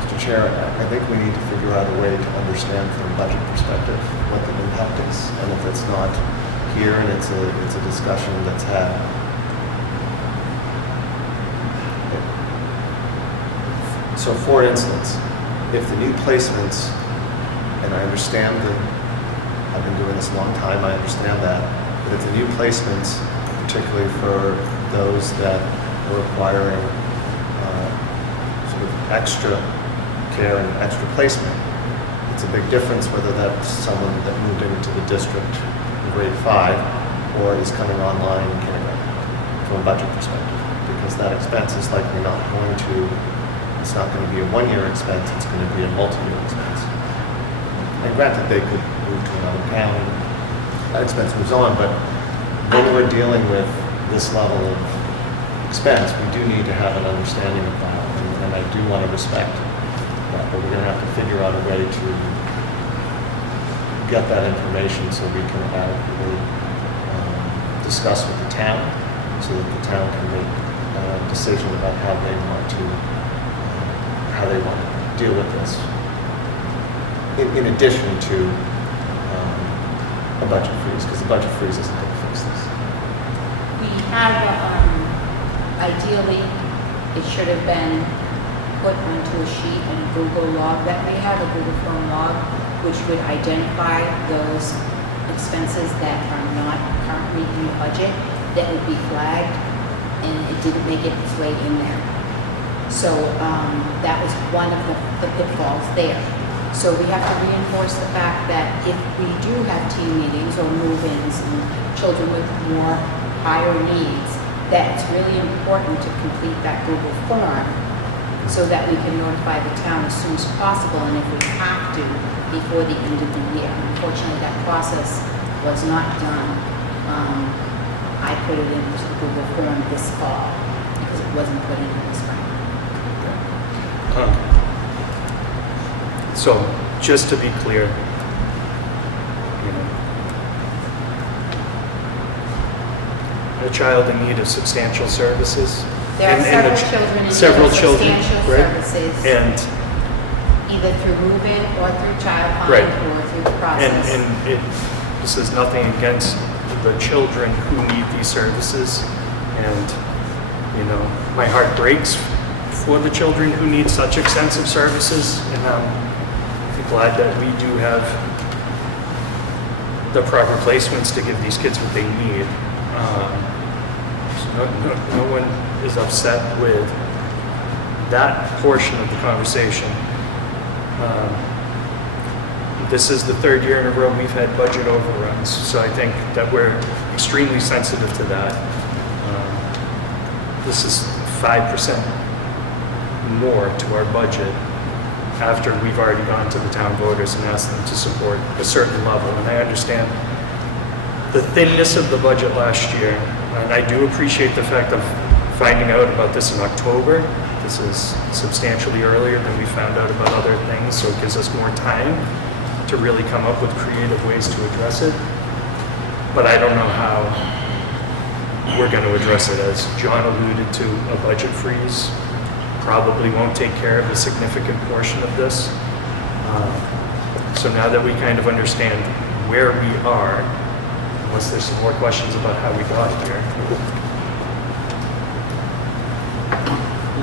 Mr. Chair, I think we need to figure out a way to understand from a budget perspective what the impact is. And if it's not here and it's a discussion that's had. So for instance, if the new placements, and I understand that I've been doing this a long time, I understand that, but if the new placements, particularly for those that are requiring sort of extra care and extra placement, it's a big difference whether that's someone that moved into the district in grade 5 or is coming online in kindergarten from a budget perspective, because that expense is likely not going to It's not going to be a one-year expense, it's going to be a multi-year expense. And granted, they could move to another town, and that expense moves on, but when we're dealing with this level of expense, we do need to have an understanding of that, and I do want to respect that, but we're going to have to figure out a way to get that information so we can adequately discuss with the town, so that the town can make a decision about how they want to deal with this. In addition to a budget freeze, because the budget freeze isn't going to fix this. We have, ideally, it should have been put onto a sheet and a Google log that we have, a Google Form log, which would identify those expenses that are not currently in the budget, that would be flagged, and it didn't make its way in there. So that was one of the pitfalls there. So we have to reinforce the fact that if we do have team meetings or move-ins and children with more higher needs, that it's really important to complete that Google form so that we can notify the town as soon as possible, and if we have to, before the end of the year. Unfortunately, that process was not done. I put it into the Google form this fall because it wasn't put in the spring. So, just to be clear, a child in need of substantial services. There are several children in need of substantial services, and either through move-in or through child find Right. or through the process. and this is nothing against the children who need these services, and my heart breaks for the children who need such extensive services, and I'm glad that we do have the proper placements to give these kids what they need. So no one is upset with that portion of the conversation. This is the third year in a row we've had budget overruns, so I think that we're extremely sensitive to that. This is 5% more to our budget after we've already gone to the town voters and asked them to support a certain level. And I understand the thinness of the budget last year, and I do appreciate the fact of finding out about this in October. This is substantially earlier than we found out about other things, so it gives us more time to really come up with creative ways to address it. But I don't know how we're going to address it. As John alluded to, a budget freeze probably won't take care of a significant portion of this. So now that we kind of understand where we are, unless there's some more questions about how we got here.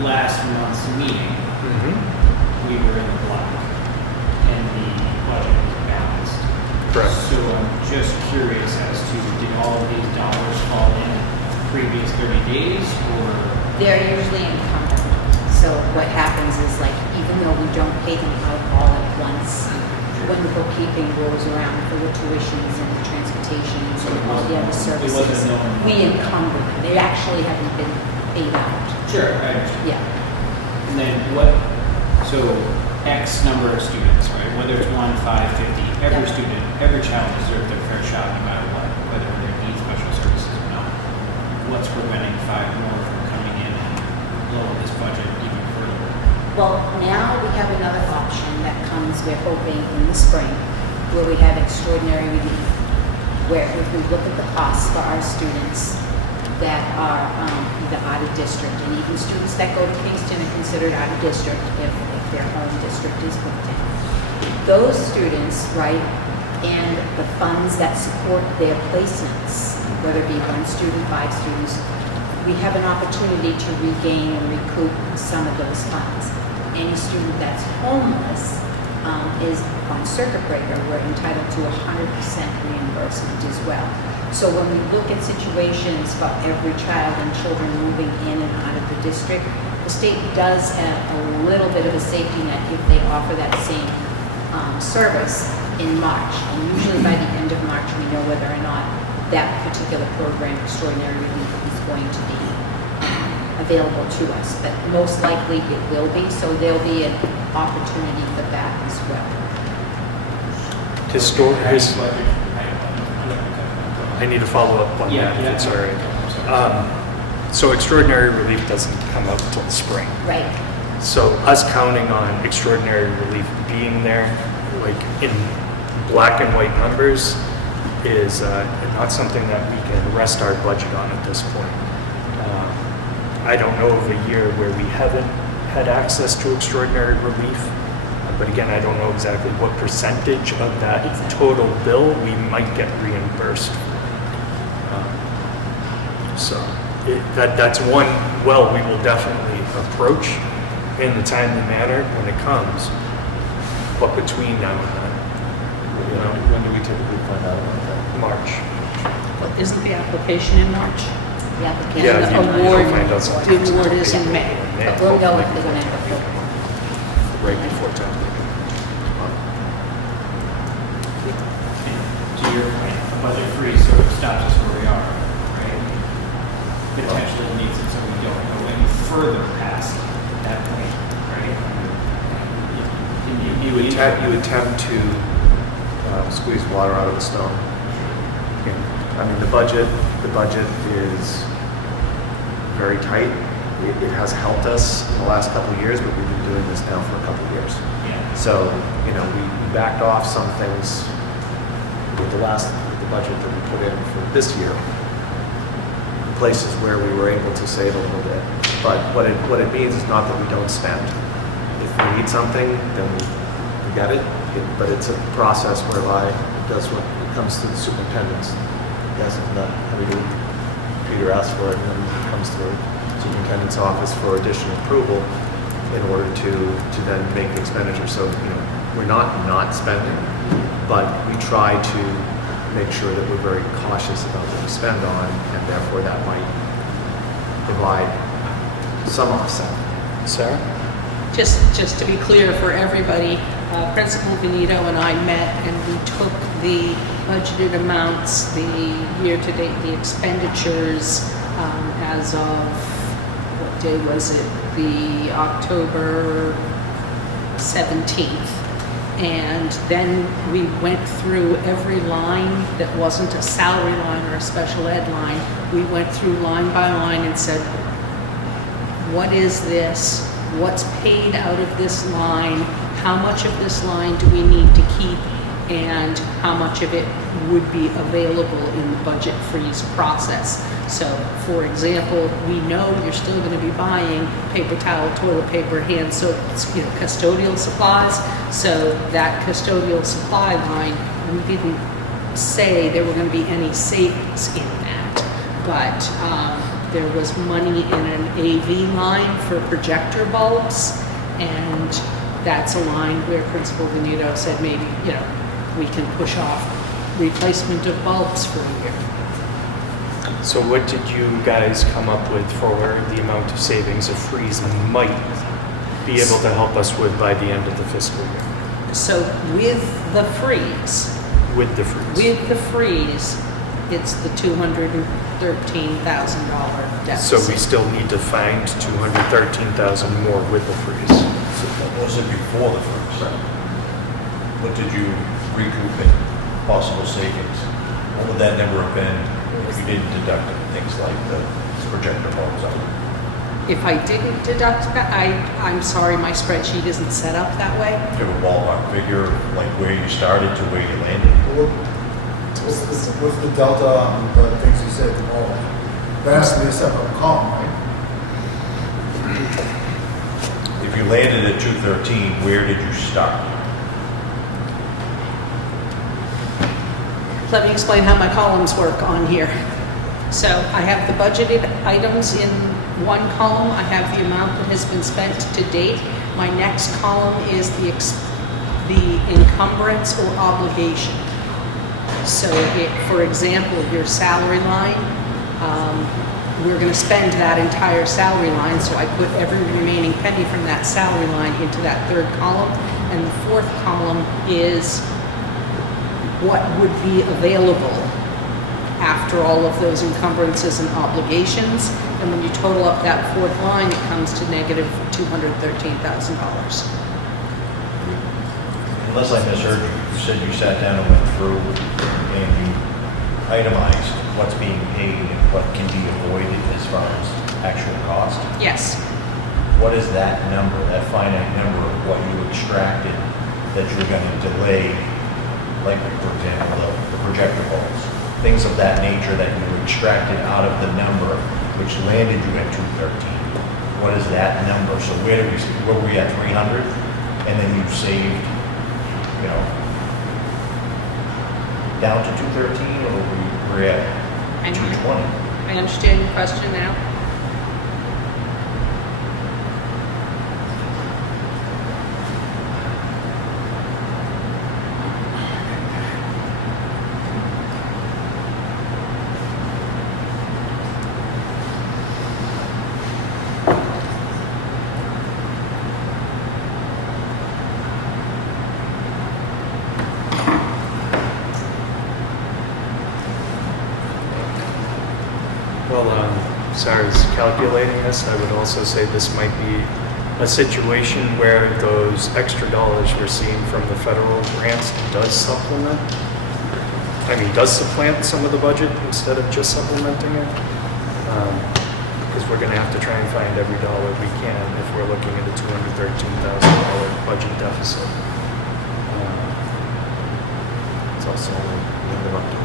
Last month's meeting, we were in the black, and the budget was balanced. Correct. So I'm just curious as to, did all of these dollars fall in the previous 30 days, or? They're usually encumbered. So what happens is, like, even though we don't pay them out all at once, when the bookkeeping rolls around for the tuitions and the transportations and all the other services, wasn't known. we encumber them. They actually haven't been paid out. Sure, I understand. Yeah. And then what, so X number of students, right? Whether it's 1, 5, 50, every Yeah. student, every child deserves their fair shot no matter what, whether they need special services or not. What's preventing 5 more from coming in and lower this budget even further? Well, now we have another option that comes, we're hoping, in the spring, where we have extraordinary relief, where if we look at the costs for our students that are either out of district, and even students that go to Kingston are considered out of district if their home district is Plympton. Those students, right, and the funds that support their placements, whether it be 1 student, 5 students, we have an opportunity to regain and recoup some of those funds. Any student that's homeless is on circuit breaker, we're entitled to 100% reimbursement as well. So when we look at situations for every child and children moving in and out of the district, the state does have a little bit of a safety net if they offer that same service in March. And usually by the end of March, we know whether or not that particular program, Extraordinary Relief, is going to be available to us, but most likely it will be, so there'll be an opportunity for that as well. I need to follow up on that, if it's all right. So extraordinary relief doesn't come out until the spring. Right. So us counting on extraordinary relief being there, like in black and white numbers, is not something that we can rest our budget on at this point. I don't know of a year where we haven't had access to extraordinary relief, but again, I don't know exactly what percentage of that total bill we might get reimbursed. That's one well we will definitely approach in the timely manner when it comes. But between now and then, When do we typically find out about that? March. But isn't the application in March? The application. Yeah, And you- the you'll award, find out something. the award is in May. But we'll know if they're gonna end up. Right before time. To your point, a budget freeze sort of stops us where we are, right? Potentially needs it so we don't go any further past that point, right? You attempt to squeeze water out of the stone. I mean, the budget is very tight. It has helped us in the last couple of years, but we've been doing this now for a couple of years. Yeah. So, we backed off some things with the budget that we put in for this year. Places where we were able to save a little bit. But what it means is not that we don't spend. If we need something, then we get it. But it's a process whereby it does what it comes to the superintendent's. Yes, it's not how we do. Peter asks for it, and then it comes to the superintendent's office for additional approval in order to then make the expenditure. So, we're not spending, but we try to make sure that we're very cautious about what we spend on, and therefore that might provide some offset. Sarah? Just to be clear for everybody, Principal Benito and I met and we took the budgeted amounts, the year-to-date, the expenditures as of, what day was it? The October 17th. And then we went through every line that wasn't a salary line or a special ed line. We went through line by line and said, what is this? What's paid out of this line? How much of this line do we need to keep? And how much of it would be available in the budget freeze process? So, for example, we know you're still going to be buying paper towel, toilet paper, hand soap, custodial supplies. So that custodial supply line, we didn't say there were going to be any savings in that, but there was money in an AV line for projector bulbs, and that's a line where Principal Benito said maybe, we can push off replacement of bulbs for a year. So what did you guys come up with for the amount of savings a freeze might be able to help us with by the end of the fiscal year? So with the freeze, it's the $213,000 deficit. So we still need to find $213,000 more with the freeze. So what was it before the freeze? What did you recoup in possible savings? What would that number have been if you didn't deduct things like the projector bulbs out? If I didn't deduct that, I'm sorry, my spreadsheet isn't set up that way. Do you have a ballpark figure, like where you started to where you landed? What's the delta on the things you said at the moment? That has to be a separate column, right? If you landed at 213, where did you start? Let me explain how my columns work on here. So I have the budgeted items in one column. I have the amount that has been spent to date. My next column is the encumbrance or obligation. So for example, your salary line, we're going to spend that entire salary line, so I put every remaining penny from that salary line into that third column, and the fourth column is what would be available after all of those encumbrances and obligations. And when you total up that fourth line, it comes to negative $213,000. Unless I misheard you, you said you sat down and went through and you itemized what's being paid and what can be avoided as far as actual cost. Yes. What is that number, that finite number of what you extracted that you're going to delay, like, for example, the projector balls, things of that nature that you extracted out of the number which landed you at 213? What is that number? So where were we at 300? And then you saved, you know, down to 213, or were we at 220? I understand your question now. Well, sorry, as calculating this, I would also say this might be a situation where those extra dollars we're seeing from the federal grants does supplement some of the budget instead of just supplementing it. Because we're going to have to try and find every dollar we can if we're looking at a $213,000 budget deficit. It's also another up to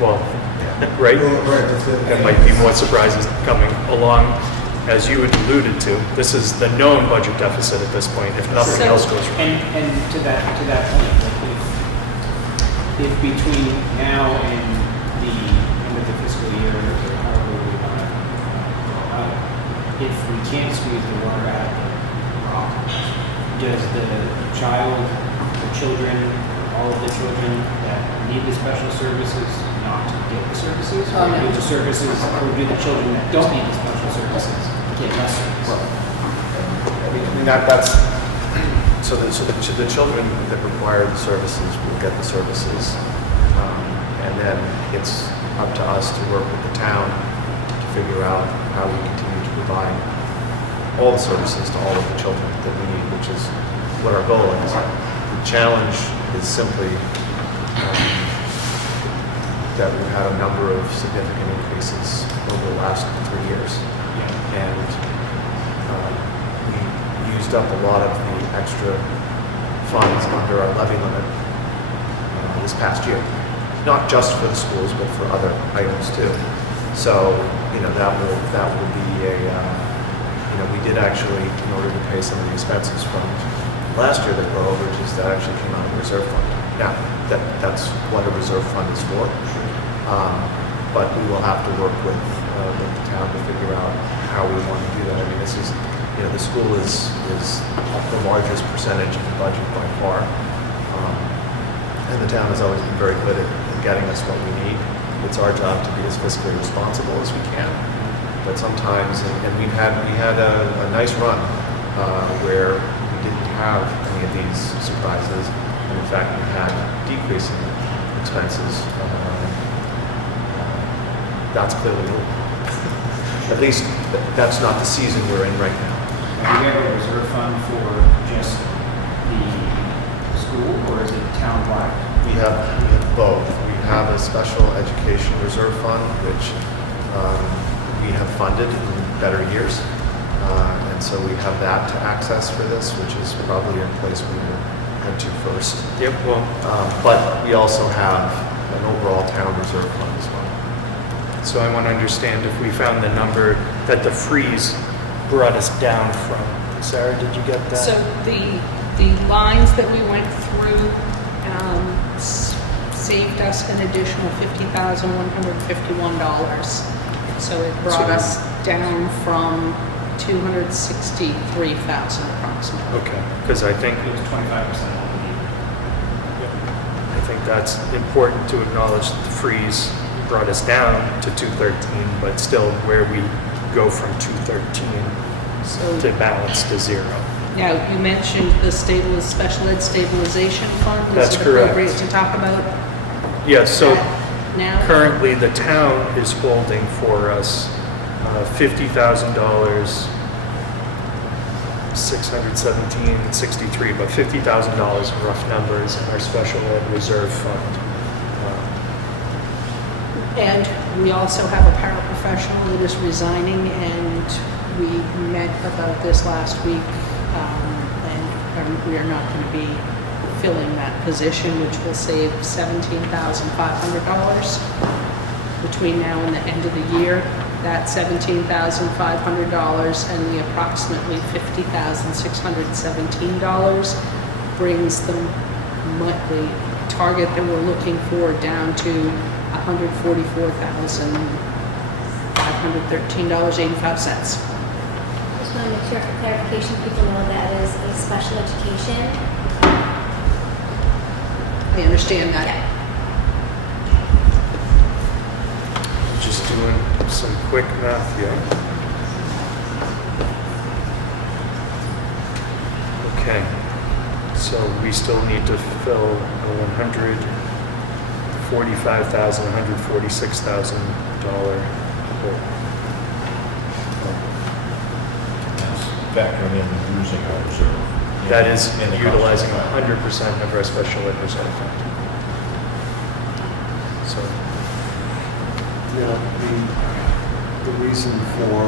Well, right? Well, right, that's it. There might be more surprises coming along. As you had alluded to, this is the known budget deficit at this point, if nothing So- else goes wrong. And to that point, like if between now and the end of the fiscal year, or however we want to go out, if we can't squeeze the water out of the rock, does the child, the children, all of the children that need the special services not get the services? Oh, Or no. do the services, or do the children that don't need the special services get less services? I mean, that's, so the children that require the services will get the services. And then it's up to us to work with the town to figure out how we continue to provide all the services to all of the children that we need, which is what our goal is. The challenge is simply that we've had a number of significant increases over the last 3 years. And we used up a lot of the extra funds under our levy limit this past year. Not just for the schools, but for other items too. So, that will be we did actually, in order to pay some of the expenses from last year that were overages, that actually came out of the reserve fund. Now, that's what a reserve fund is for. But we will have to work with the town to figure out how we want to do that. I mean, this is, the school is the largest percentage of the budget by far. And the town has always been very good at getting us what we need. It's our job to be as fiscally responsible as we can. But sometimes, and we had a nice run where we didn't have any of these surprises. And in fact, we had decreasing expenses. That's clearly, at least that's not the season we're in right now. Do we have a reserve fund for just the school, or is it town-wide? We have both. We have a special education reserve fund, which we have funded in better years. And so we have that to access for this, which is probably a place we will head to first. Yep, well, But we also have an overall town reserve fund as well. so I want to understand if we found the number that the freeze brought us down from. Sarah, did you get that? So the lines that we went through saved us an additional $50,151. So it brought us down from 263,000 approximately. Okay, because I think It was 25% of I think that's important to acknowledge that the freeze brought us down to 213, but still where we go from 213 So to balance to zero. now you mentioned the special ed stabilization fund. That's Is it correct. appropriate to talk about? Yeah, so that? now? Currently, the town is holding for us $50,000, 617.63, but $50,000 in rough numbers in our special ed reserve fund. And we also have a paraprofessional that is resigning, and we met about this last week, and we are not going to be filling that position, which will save $17,500 between now and the end of the year. That $17,500 and the approximately $50,617 brings the target that we're looking for down to $144,513.85. Just want to make sure for clarification, people know that is a special education. I understand that. Just doing some quick math here. Okay, so we still need to fill a $145,000 hole. Factoring in losing our reserve. That is In the utilizing cost of that. 100% of our special ed reserve fund. So, Yeah, the reason for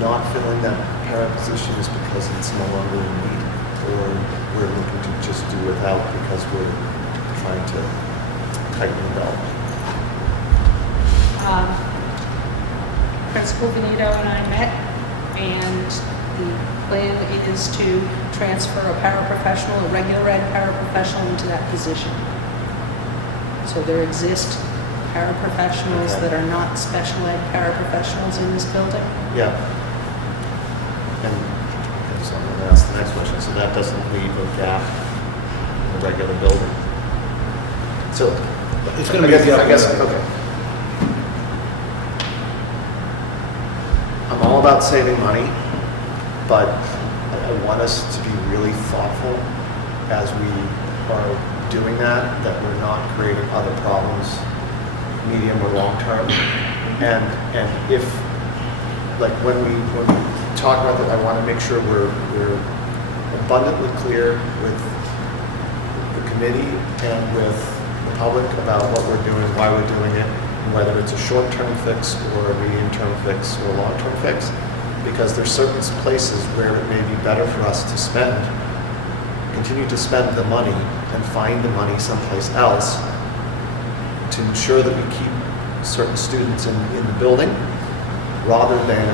not filling that para position is because it's no longer a need, or we're looking to just do without because we're trying to tighten the belt. Principal Benito and I met, and the plan is to transfer a paraprofessional, a regular ed paraprofessional into that position. So there exist paraprofessionals Okay. that are not special ed paraprofessionals in this building. Yeah. And okay, so I'm going to ask the next question. So that doesn't leave a gap in the regular building. So It's gonna be I guess the okay. I'm all about saving money, but I want us to be really thoughtful as we are doing that we're not creating other problems, medium or long term. And if, like, when we talk about that, I want to make sure we're abundantly clear with the committee and with the public about what we're doing, why we're doing it, and whether it's a short-term fix or a medium-term fix or a long-term fix. Because there's certain places where it may be better for us to continue to spend the money and find the money someplace else to ensure that we keep certain students in the building, rather than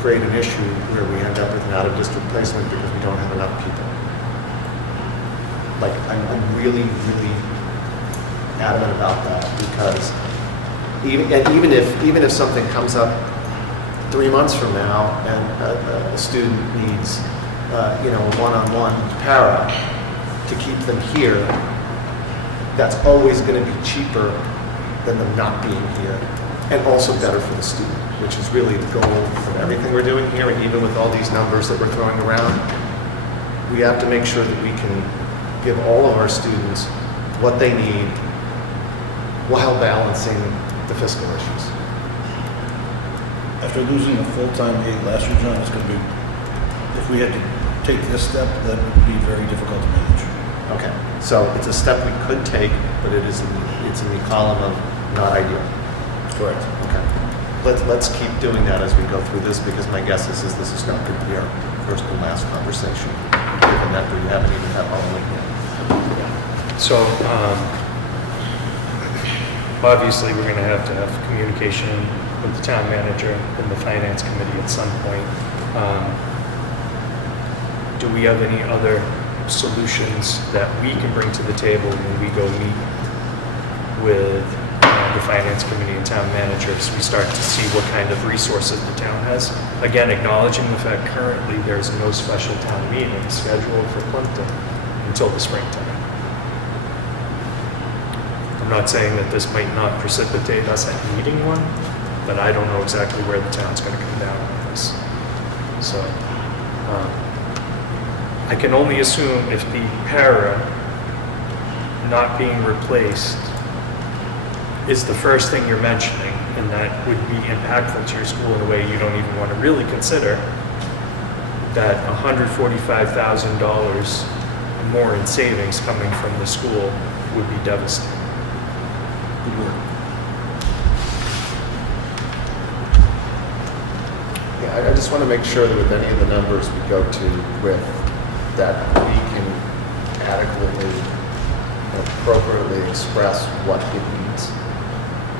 create an issue where we end up with an out-of-district placement because we don't have enough people. Like, I'm really, really adamant about that, because even if something comes up 3 months from now and a student needs a one-on-one para to keep them here, that's always going to be cheaper than them not being here, and also better for the student, which is really the goal of everything we're doing here. And even with all these numbers that we're throwing around, we have to make sure that we can give all of our students what they need while balancing the fiscal issues. After losing a full-time aide last year, John, it's going to be, if we had to take this step, that would be very difficult to manage. Okay, so it's a step we could take, but it's in the column of not ideal. Correct. Okay. Let's keep doing that as we go through this, because my guess is this is not going to be our first and last conversation, given that we haven't even had Halloween yet. So, obviously, we're going to have communication with the town manager and the finance committee at some point. Do we have any other solutions that we can bring to the table when we go meet with the finance committee and town managers? We start to see what kind of resources the town has. Again, acknowledging the fact currently there's no special town meeting scheduled for Plympton until the springtime. I'm not saying that this might not precipitate us at needing one, but I don't know exactly where the town's going to come down on this. So, I can only assume if the para not being replaced is the first thing you're mentioning, and that would be impactful to your school in a way you don't even want to really consider, that $145,000 more in savings coming from the school would be devastating. Good work. Yeah, I just want to make sure that with any of the numbers we go to with, that we can adequately and appropriately express what it means.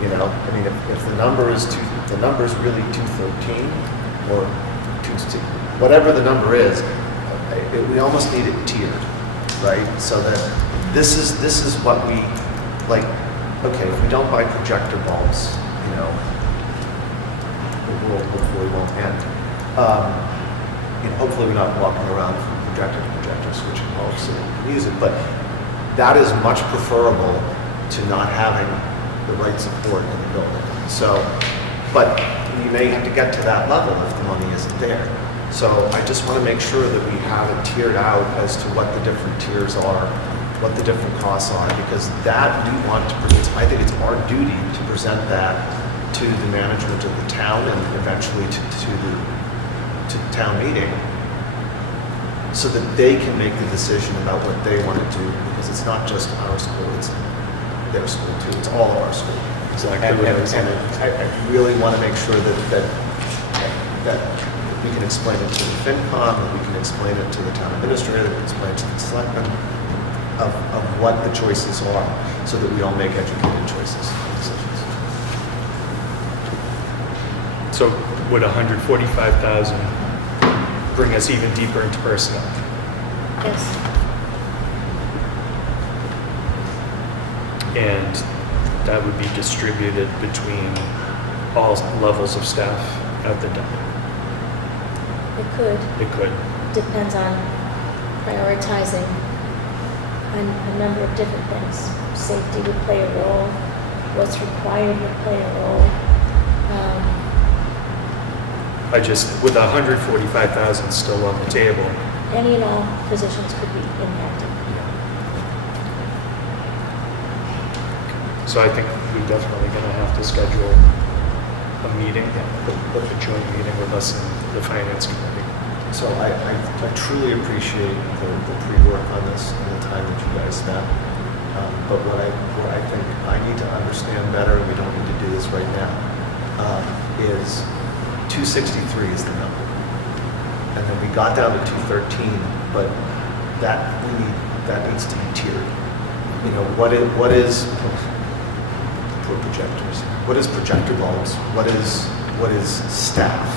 You know, I mean, if the number is the number is really 213 or 2, whatever the number is, we almost need it tiered, right? So that this is what we like. Okay, if we don't buy projector bulbs, you know, the world hopefully won't end. You know, hopefully we're not walking around from projector to projector switching bulbs so we can use it, but that is much preferable to not having the right support in the building. So, but you may have to get to that level if the money isn't there. So I just want to make sure that we have it tiered out as to what the different tiers are, what the different costs are, because that we want to present. I think it's our duty to present that to the management of the town and eventually to the town meeting, so that they can make the decision about what they want to do, because it's not just our school, it's their school too, it's all of our school. Exactly. And I really want to make sure that we can explain it to the FinCom, that we can explain it to the town administrator, that we can explain it to the selectmen of what the choices are, so that we all make educated choices and decisions. So would 145,000 bring us even deeper into personnel? Yes. And that would be distributed between all levels of staff at the dump. It could. It could. Depends on prioritizing a number of different things. Safety would play a role. What's required would play a role. I just, with 145,000 still on the table, Any and all positions could be impacted. so I think we're definitely going to have to schedule a meeting, a joint meeting with us and the finance committee. So I truly appreciate the pre-work on this and the time that you guys spent. But what I think I need to understand better, and we don't need to do this right now, is 263 is the number. And then we got down to 213, but that needs to be tiered. You know, what is for projectors? What is projector bulbs? What is staff?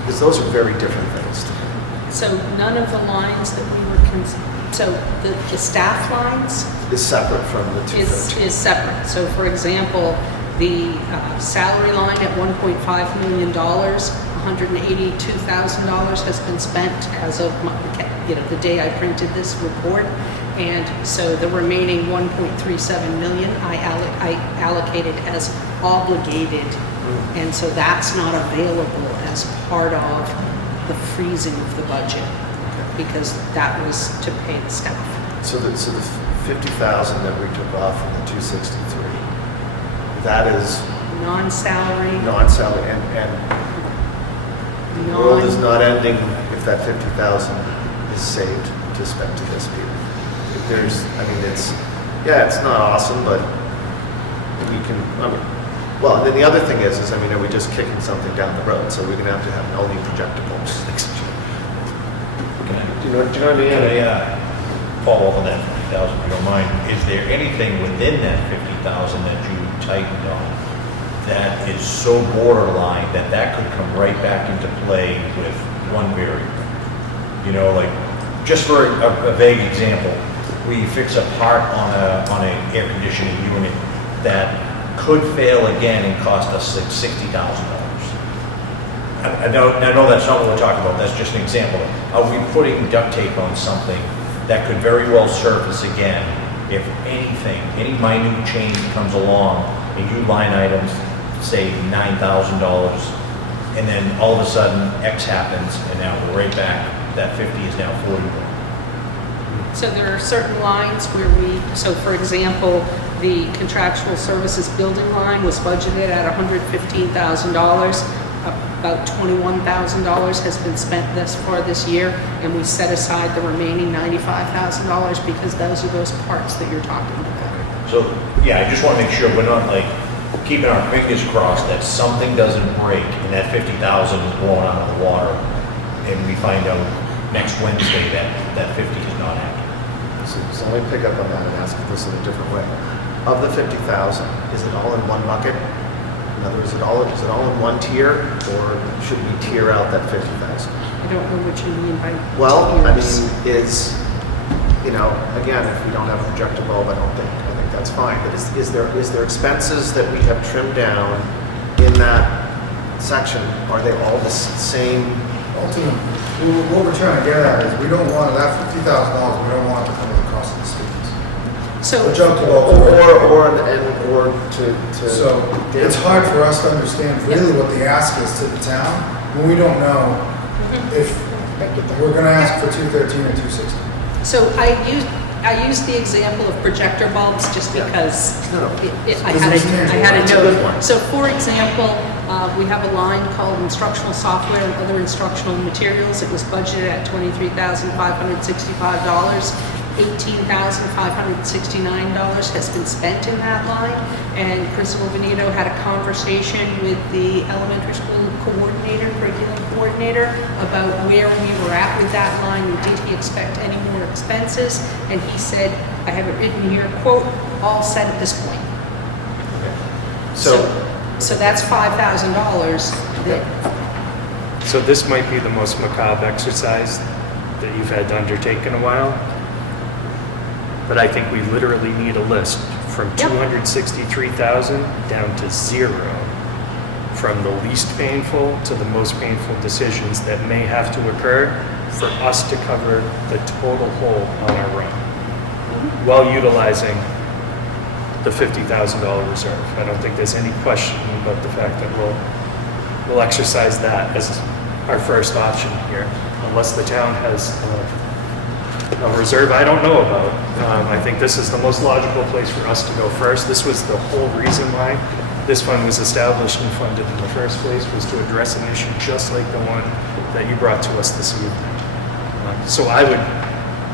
Because those are very different things. So none of the lines that we were, so the staff lines Is separate from the 213. is separate. So for example, the salary line at $1.5 million, $182,000 has been spent as of the day I printed this report. And so the remaining 1.37 million I allocated as obligated. And so that's not available as part of the freezing of the budget, because that was to pay the staff. So the 50,000 that we took off from the 263, that is Non-salary, non-salary, and the world is not ending if that 50,000 is saved to spend to this period. It's not awesome, but we can, well, and then the other thing is, are we just kicking something down the road? So we're going to have all new projectables next year. Do you know what I mean? Can I follow up on that 50,000 if you don't mind? Is there anything within that 50,000 that you tightened on that is so borderline that could come right back into play with one variable? You know, like, just for a vague example, we fix a part on an air conditioning unit that could fail again and cost us $60,000. I know that's not what we're talking about. That's just an example. Are we putting duct tape on something that could very well surface again if anything, any minute change comes along and you line items, say $9,000, and then all of a sudden X happens and now we're right back. That 50 is now 40. so there are certain lines where so for example, The contractual services building line was budgeted at $115,000. About $21,000 has been spent thus far this year, and we set aside the remaining $95,000 because those are those parts that you're talking about. So, yeah, I just want to make sure we're not like keeping our fingers crossed that something doesn't break and that 50,000 is blown out of the water, and we find out next Wednesday that 50 is not happening. So let me pick up on that and ask this in a different way. Of the 50,000, is it all in one bucket? In other words, is it all in one tier, or should we tier out that 50,000? I don't know what you mean by Well, I tiers. mean, again, if we don't have a projector bulb, I think that's fine. But is there expenses that we have trimmed down in that section? Are they all the same? Ultimately, what we're trying to get at is we don't want that $50,000, we don't want it to come at the cost of the students. So, Or to. So it's hard for us to understand really what the ask is to the town when we don't know if we're going to ask for 213 or 260. so I used the example of projector bulbs just because No. I had a It's a good one. note. So for example, we have a line called instructional software and other instructional materials. It was budgeted at $23,565. $18,569 has been spent in that line, and Principal Benito had a conversation with the elementary school coordinator, curriculum coordinator, about where we were at with that line and did he expect any more expenses, and he said, I have it written here, quote, all set at this point. So So that's $5,000 that So this might be the most macabre exercise that you've had to undertake in a while. But I think we literally need a list from Yep. 263,000 down to 0, from the least painful to the most painful decisions that may have to occur for us to cover the total hole on our run, while utilizing the $50,000 reserve. I don't think there's any question about the fact that we'll exercise that as our first option here, unless the town has a reserve I don't know about. I think this is the most logical place for us to go first. This was the whole reason why this fund was established and funded in the first place, was to address an issue just like the one that you brought to us this evening. So I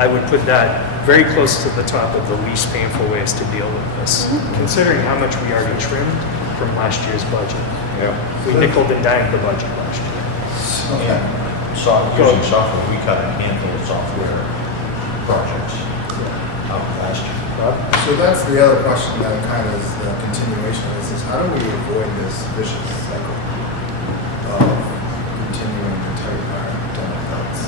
would put that very close to the top of the least painful ways to deal with this, considering how much we already trimmed from last year's budget. Yeah. We nickeled and dimed the budget last year. Okay. Using software, we cut a handful of software projects out last year. So that's the other question that kind of is the continuation of this, is how do we avoid this vicious cycle of continuing to tighten our dental belts?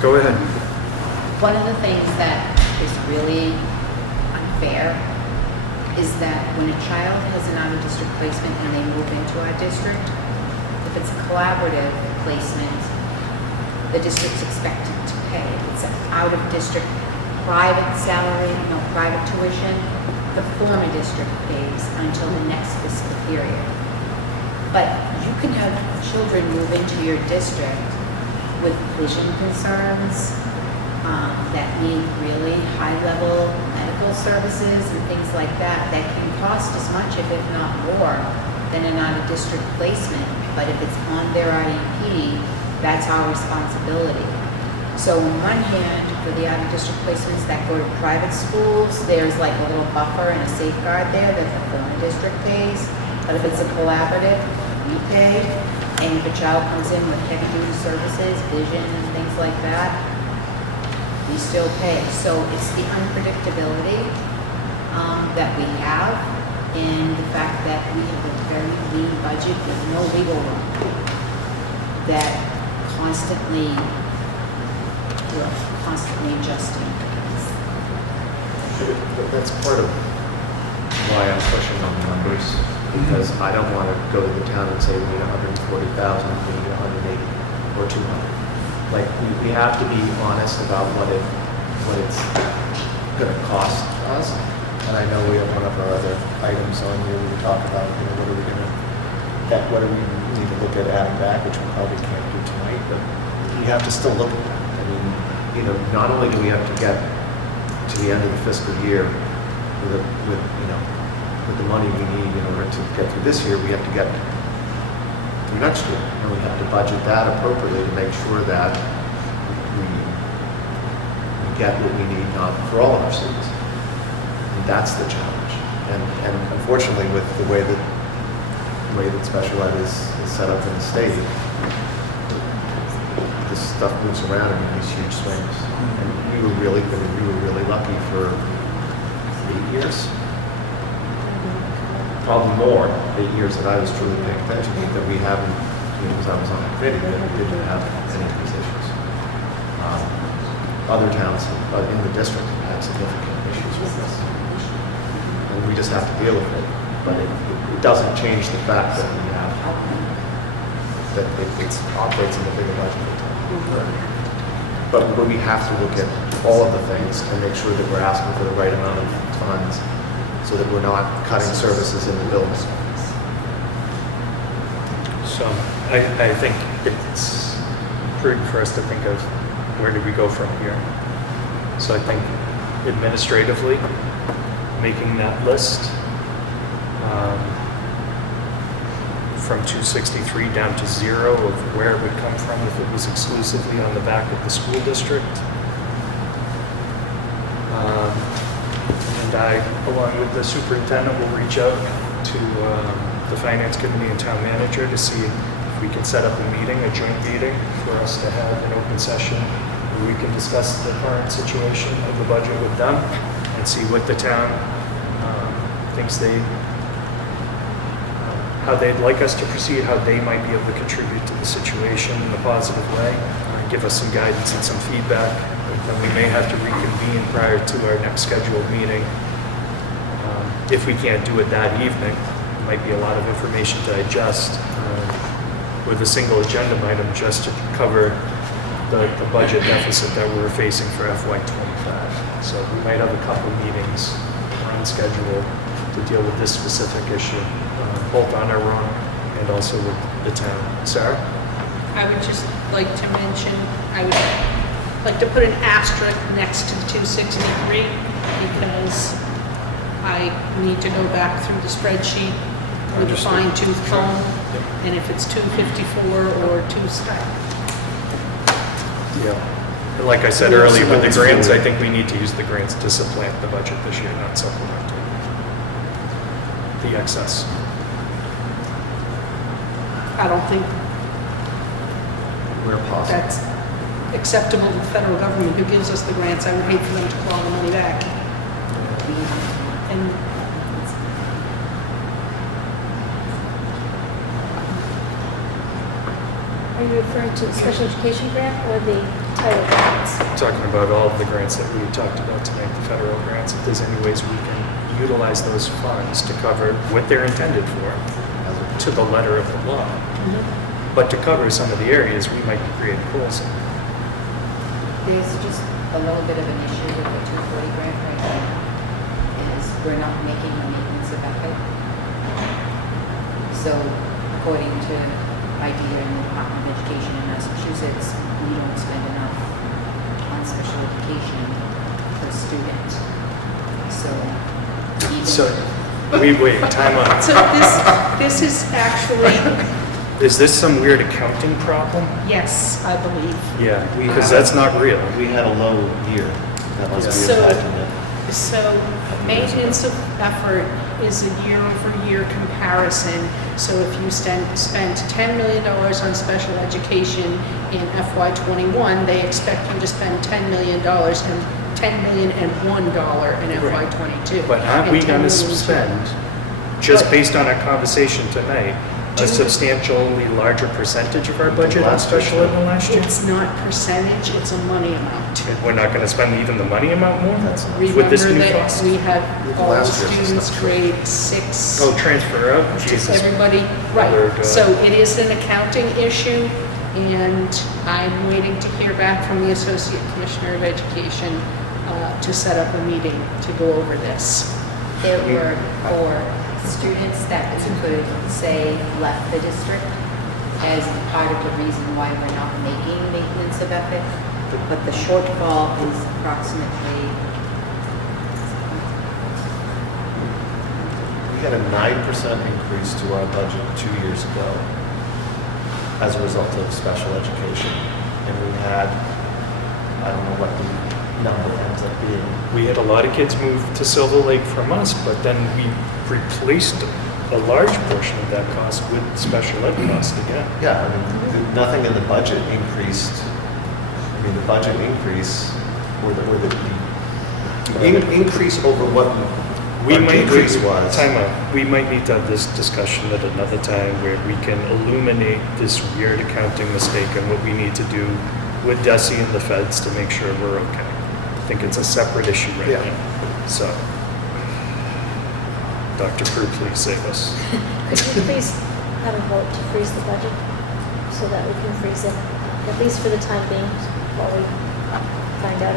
Go ahead. One of the things that is really unfair is that when a child has an out-of-district placement and they move into our district, if it's a collaborative placement, the district's expected to pay. If it's an out-of-district private salary, no private tuition, the former district pays until the next fiscal period. But you can have children move into your district with vision concerns, that need really high-level medical services and things like that, that can cost as much, if not more, than an out-of-district placement. But if it's on their IEP, that's our responsibility. So on one hand, for the out-of-district placements that go to private schools, there's like a little buffer and a safeguard there that the former district pays. But if it's a collaborative, we pay. And if a child comes in with heavy-duty services, vision and things like that, we still pay. So it's the unpredictability that we have, and the fact that we have a very lean budget with no wiggle room, that we're constantly adjusting. That's part of why I'm pushing on the numbers, because I don't want to go to the town and say we need 140,000, we need 180 or 200. Like, we have to be honest about what it's going to cost us. And I know we have one of our other items on here, we talk about, what are we need to look at adding back, which we probably can't do tonight, but we have to still look at that. I mean, you know, not only do we have to get to the end of the fiscal year with the money we need in order to get through this year, we have to get through next year. And we have to budget that appropriately to make sure that we get what we need for all of our students. And that's the challenge. And unfortunately, with the way that special ed is set up in the state, this stuff moves around in these huge swings. And we were really lucky for 8 years. Probably more, 8 years that I was truly paying attention to, that we haven't, because I was on the committee, that we didn't have any of these issues. Other towns in the district have had significant issues with this. And we just have to deal with it. But it doesn't change the fact that we have, that it operates in the bigger budget. But we have to look at all of the things and make sure that we're asking for the right amount of funds so that we're not cutting services in the building. So I think it's prudent for us to think of where do we go from here. So I think administratively, making that list from 263 down to 0 of where it would come from if it was exclusively on the back of the school district. And I, along with the superintendent, will reach out to the finance committee and town manager to see if we can set up a meeting, a joint meeting, for us to have an open session where we can discuss the current situation of the budget with them and see what the town thinks how they'd like us to proceed, how they might be able to contribute to the situation in a positive way, give us some guidance and some feedback. Then we may have to reconvene prior to our next scheduled meeting. If we can't do it that evening, it might be a lot of information to digest with a single agenda item just to cover the budget deficit that we're facing for FY25. So we might have a couple meetings on schedule to deal with this specific issue, both on our own and also with the town. Sarah? I would just like to mention, I would like to put an asterisk next to the 263 because I need to go back through the spreadsheet with a fine tooth comb, and if it's 254 or 2. Yeah. And like I said earlier, with the grants, I think we need to use the grants to supplant the budget this year, not supplement it. The excess. I don't think Where possible. that's acceptable to the federal government who gives us the grants. I would hate for them to claw the money back. And Are you referring to the special education grant or the title grants? Talking about all of the grants that we talked about tonight, the federal grants, if there's any ways we can utilize those funds to cover what they're intended for, to the letter of the law. But to cover some of the areas we might be creating holes in. There's just a little bit of an issue with the 240 grant right now, is we're not making the maintenance of EPIC. So according to IDEA and the Department of Education in Massachusetts, we don't spend enough on special education per student. So even... So, wait, time out. so this is actually, Is this some weird accounting problem? yes, I believe. Yeah, because that's not real. We had a low year. That must be So- impacting it. So maintenance of effort is a year-over-year comparison. So if you spent $10 million on special education in FY21, they expect you to spend $10 million and $10 million and $1 in FY22. But aren't we And going to 10 million spend, just But- based on our conversation tonight, a substantially larger percentage of our budget on special ed than last year? It's not percentage, it's a money amount. We're not going to spend even the money amount more? That's not With this Remember new that cost? we have all the Last year's is students not- grade 6. Oh, transfer out? Jesus. Everybody, Very right. good. So it is an accounting issue, and I'm waiting to hear back from the Associate Commissioner of Education to set up a meeting to go over this. There were 4 students that we could say left the district as part of the reason why we're not making maintenance of Epic, but the shortfall is approximately, We had a 9% increase to our budget 2 years ago as a result of special education. And we had, I don't know what the number ends up being. We had a lot of kids move to Silver Lake from us, but then we replaced a large portion of that cost with special ed cost again. Yeah, I mean, nothing in the budget increased. I mean, the budget increase or the increase over what our decrease was. Time out. We might need to have this discussion at another time where we can illuminate this weird accounting mistake and what we need to do with Desi and the feds to make sure we're okay. I think it's a separate issue right Yeah. now. So, Dr. Crew, please save us. Could you please have a vote to freeze the budget so that we can freeze it, at least for the time being, while we find out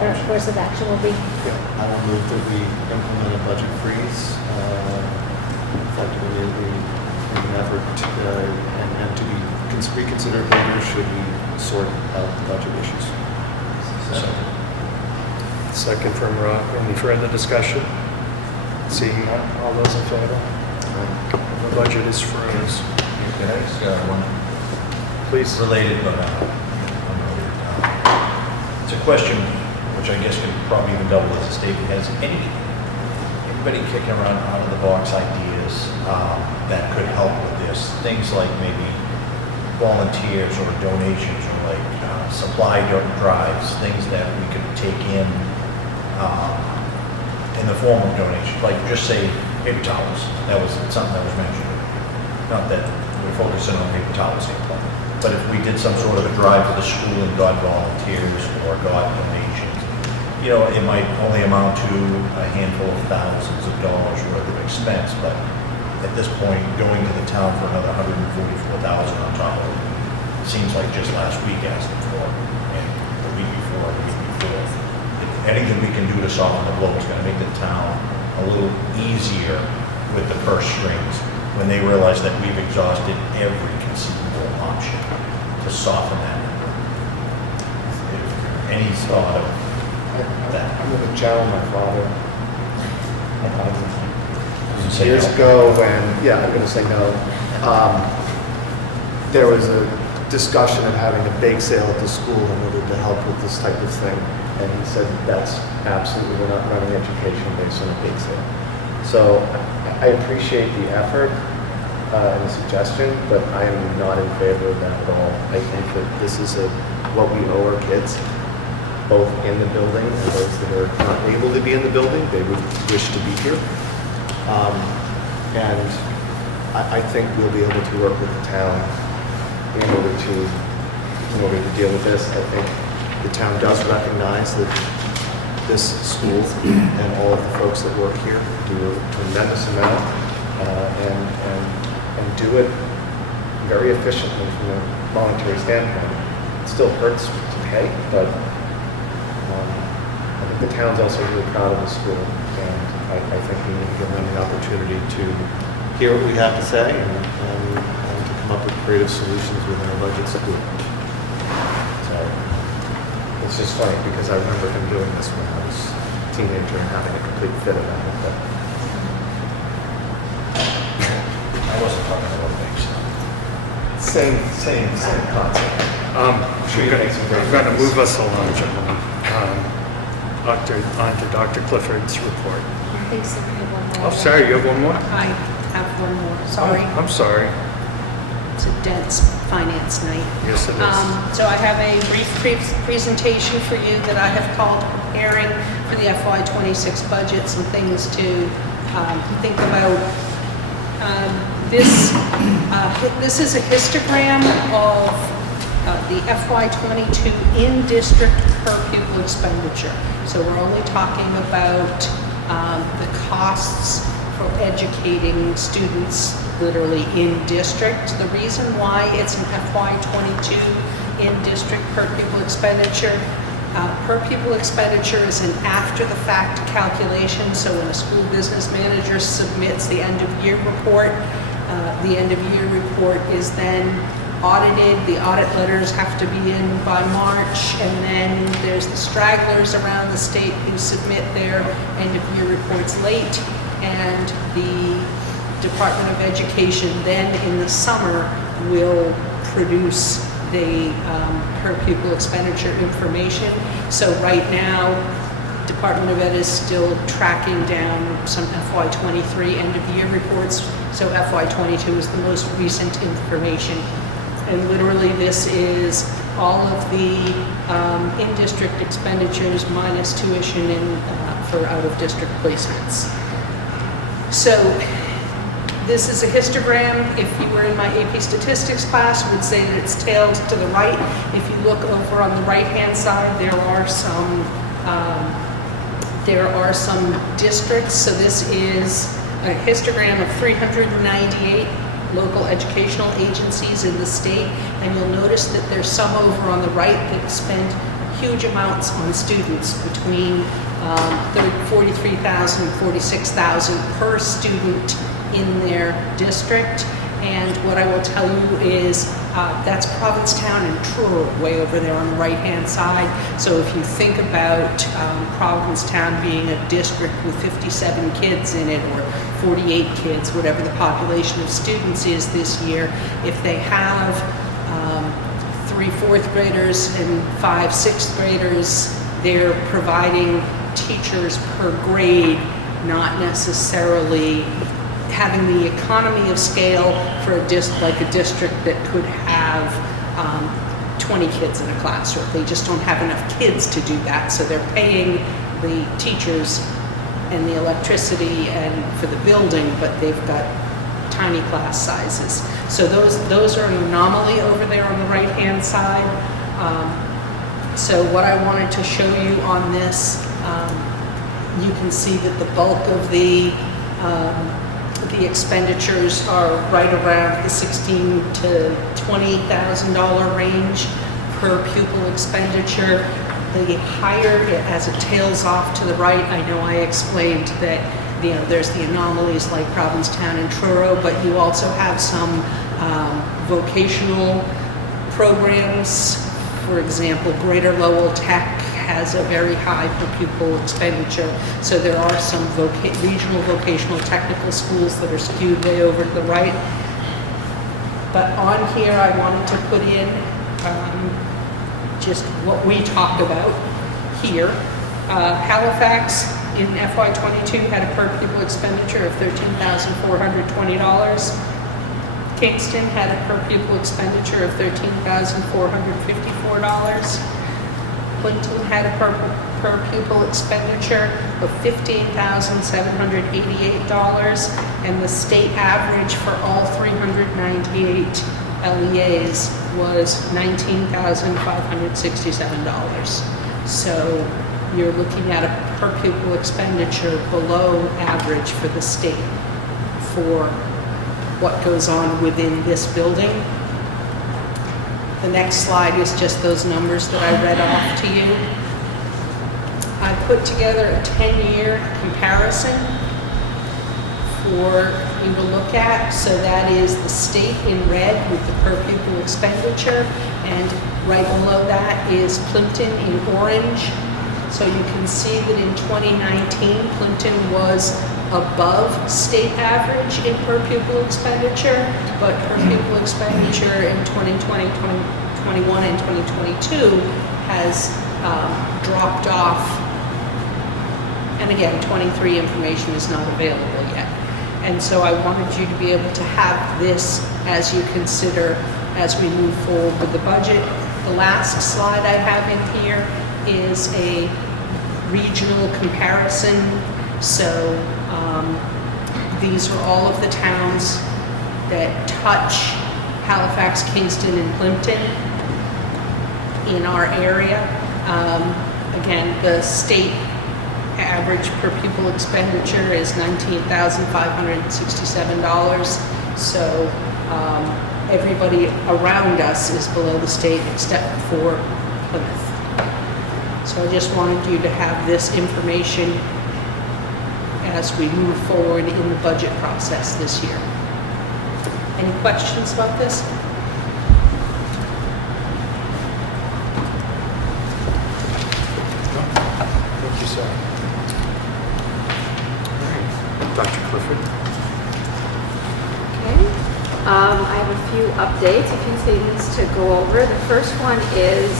our course of action will be? I will move that we implement a budget freeze, effectively in an effort and to be reconsidered later should we sort out the budget issues. Second from Rob. Any further discussion? Seeing none, all those in favor? The budget is froze. Can I ask one Please. related, but it's a question which I guess could probably even double as a statement. Has anybody kicking around out of the box ideas that could help with this? Things like maybe volunteers or donations or like supply drives, things that we could take in the form of donations, like just say paper towels. That was something that was mentioned. Not that we're focusing on paper towels here, but if we did some sort of a drive to the school and got volunteers or got donations, you know, it might only amount to a handful of thousands of dollars worth of expense, but at this point, going to the town for another $144,000 on top of it seems like just last week asking for it, and the week before, the week before. Anything we can do to soften the blow is going to make the town a little easier with the purse strings when they realize that we've exhausted every conceivable option to soften that number. Any thought of that? I'm going to channel my father. Say Years no. ago when, yeah, I'm going to say no. There was a discussion of having a bake sale at the school in order to help with this type of thing. And he said, that's absolutely, we're not running education based on a bake sale. So I appreciate the effort and the suggestion, but I am not in favor of that at all. I think that this is what we owe our kids, both in the building and those that are not able to be in the building. They would wish to be here. And I think we'll be able to work with the town in order to deal with this. I think the town does recognize that this school and all of the folks that work here do a tremendous amount and do it very efficiently from a monetary standpoint. It still hurts to pay, but I think the town's also really proud of the school, and I think we need to give them the opportunity to hear what we have to say and to come up with creative solutions within our budgets to do it. So it's just funny because I remember him doing this when I was a teenager and having a complete fit about it. But I wasn't talking about things. same concept. I'm going to move us along, gentlemen. On to Dr. Clifford's report. I think so, we have one more. Oh, sorry, you have one more? I have one more, sorry. Oh, I'm sorry. It's a dense finance night. Yes, it is. So I have a brief presentation for you that I have called Preparing for the FY26 Budget, some things to think about. This is a histogram of the FY22 in-district per pupil expenditure. So we're only talking about the costs for educating students literally in district. The reason why it's an FY22 in-district per pupil expenditure, is an after-the-fact calculation. So when a school business manager submits the end-of-year report report is then audited. The audit letters have to be in by March, and then there's the stragglers around the state who submit their end-of-year reports late, and the Department of Education then in the summer will produce the per pupil expenditure information. So right now, Department of Ed is still tracking down some FY23 end-of-year reports, so FY22 is the most recent information. And literally this is all of the in-district expenditures minus tuition and for out-of-district placements. So this is a histogram. If you were in my AP statistics class, I would say that it's tailed to the right. If you look over on the right-hand side, there are some districts. So this is a histogram of 398 local educational agencies in the state, and you'll notice that there's some over on the right that spend huge amounts on students, between 43,000 and 46,000 per student in their district. And what I will tell you is that's Provincetown and Truro way over there on the right-hand side. So if you think about Provincetown being a district with 57 kids in it, or 48 kids, whatever the population of students is this year, if they have 3 4th graders and 5 6th graders, they're providing teachers per grade, not necessarily having the economy of scale for a district that could have 20 kids in a classroom. They just don't have enough kids to do that, so they're paying the teachers and the electricity and for the building, but they've got tiny class sizes. So those are an anomaly over there on the right-hand side. So what I wanted to show you on this, you can see that the bulk of the expenditures are right around the $16,000 to $20,000 range per pupil expenditure. The higher, as it tails off to the right, I know I explained that there's the anomalies like Provincetown and Truro, but you also have some vocational programs. For example, Greater Lowell Tech has a very high per pupil expenditure. So there are some regional vocational technical schools that are skewed way over to the right. But on here, I wanted to put in just what we talk about here. Halifax in FY22 had a per pupil expenditure of $13,420. Kingston had a per pupil expenditure of $13,454. Plympton had a per pupil expenditure of $15,788, and the state average for all 398 LEAs was $19,567. So you're looking at a per pupil expenditure below average for the state for what goes on within this building. The next slide is just those numbers that I read off to you. I put together a 10-year comparison for you to look at. So that is the state in red with the per pupil expenditure, and right below that is Plympton in orange. So you can see that in 2019, Plympton was above state average in per pupil expenditure, but per pupil expenditure in 2020, 2021, and 2022 has dropped off. And again, 23 information is not available yet. And so I wanted you to be able to have this as you consider as we move forward with the budget. The last slide I have in here is a regional comparison. So these are all of the towns that touch Halifax, Kingston, and Plympton in our area. Again, the state average per pupil expenditure is $19,567. So everybody around us is below the state except for Plymouth. So I just wanted you to have this information as we move forward in the budget process this year. Any questions about this? Thank you, sir. All right, Dr. Clifford. Okay. I have a few updates, a few things to go over. The first one is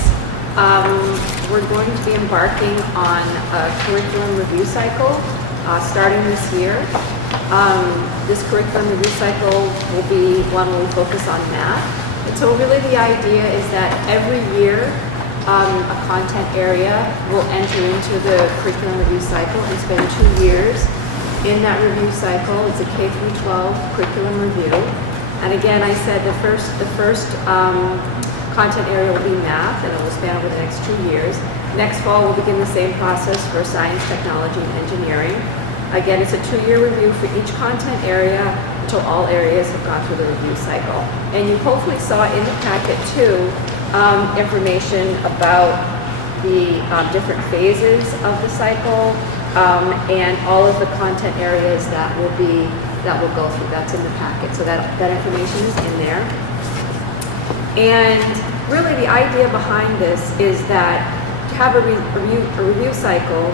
we're going to be embarking on a curriculum review cycle starting this year. This curriculum review cycle will be one where we focus on math. And so really the idea is that every year a content area will enter into the curriculum review cycle and spend 2 years in that review cycle. It's a K through 12 curriculum review. And again, I said the first content area will be math, and it will span over the next 2 years. Next fall, we'll begin the same process for science, technology, and engineering. Again, it's a 2-year review for each content area until all areas have gone through the review cycle. And you hopefully saw in the packet too information about the different phases of the cycle and all of the content areas that will go through. That's in the packet. So that information is in there. And really the idea behind this is that to have a review cycle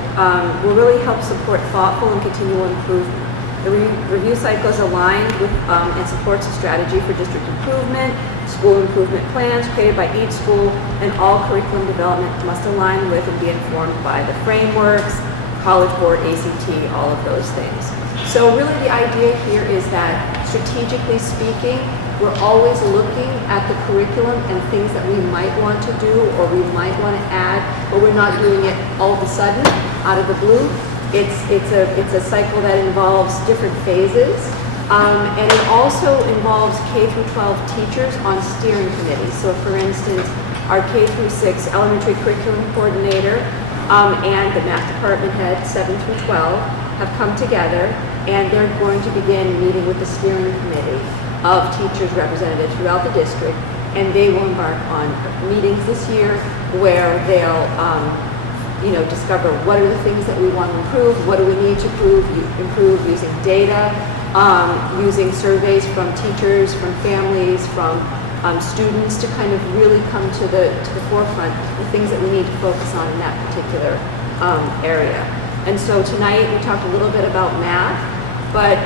will really help support thoughtful and continual improvement. The review cycle is aligned with and supports a strategy for district improvement, school improvement plans created by each school, and all curriculum development must align with and be informed by the frameworks, College Board, ACT, all of those things. So really the idea here is that strategically speaking, we're always looking at the curriculum and things that we might want to do or we might want to add, but we're not doing it all of a sudden, out of the blue. It's a cycle that involves different phases, and it also involves K through 12 teachers on steering committees. So for instance, our K through 6 elementary curriculum coordinator and the math department head, 7 through 12, have come together, and they're going to begin meeting with the steering committee of teachers represented throughout the district, and they will embark on meetings this year where they'll discover what are the things that we want to improve, what do we need to improve using data, using surveys from teachers, from families, from students to kind of really come to the forefront, the things that we need to focus on in that particular area. And so tonight we talked a little bit about math, but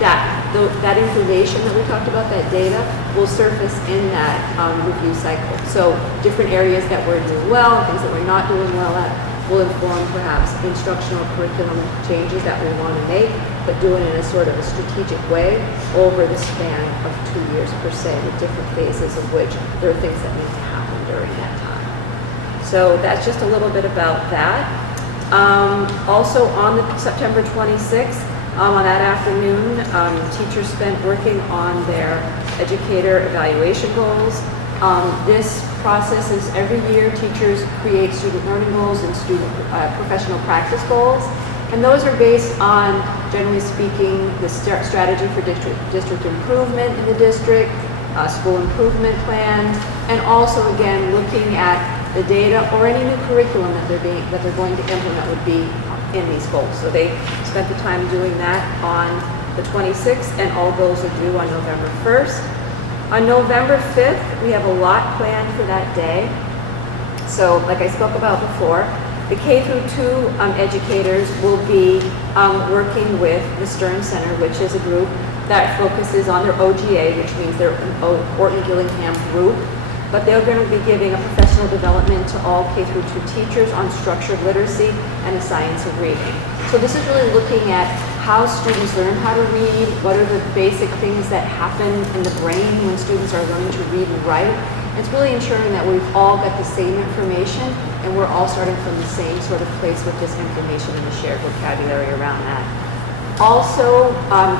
that information that we talked about, that data, will surface in that review cycle. So different areas that we're doing well, things that we're not doing well at, will inform perhaps instructional curriculum changes that we want to make, but do it in a sort of a strategic way over the span of 2 years per se, with different phases of which there are things that need to happen during that time. So that's just a little bit about that. Also on the September 26th, on that afternoon, teachers spent working on their educator evaluation goals. This process is every year teachers create student learning goals and student professional practice goals. And those are based on, generally speaking, the strategy for district improvement in the district, school improvement plans, and also, again, looking at the data or any new curriculum that they're going to implement would be in these goals. So they spent the time doing that on the 26th, and all goals are due on November 1st. On November 5th, we have a lot planned for that day. So like I spoke about before, the K through 2 educators will be working with the Stern Center, which is a group that focuses on their OGA, which means their Orton-Gillingham group. But they're going to be giving a professional development to all K through 2 teachers on structured literacy and the science of reading. So this is really looking at how students learn how to read, what are the basic things that happen in the brain when students are learning to read and write. It's really ensuring that we've all got the same information and we're all starting from the same sort of place with this information and the shared vocabulary around that. Also,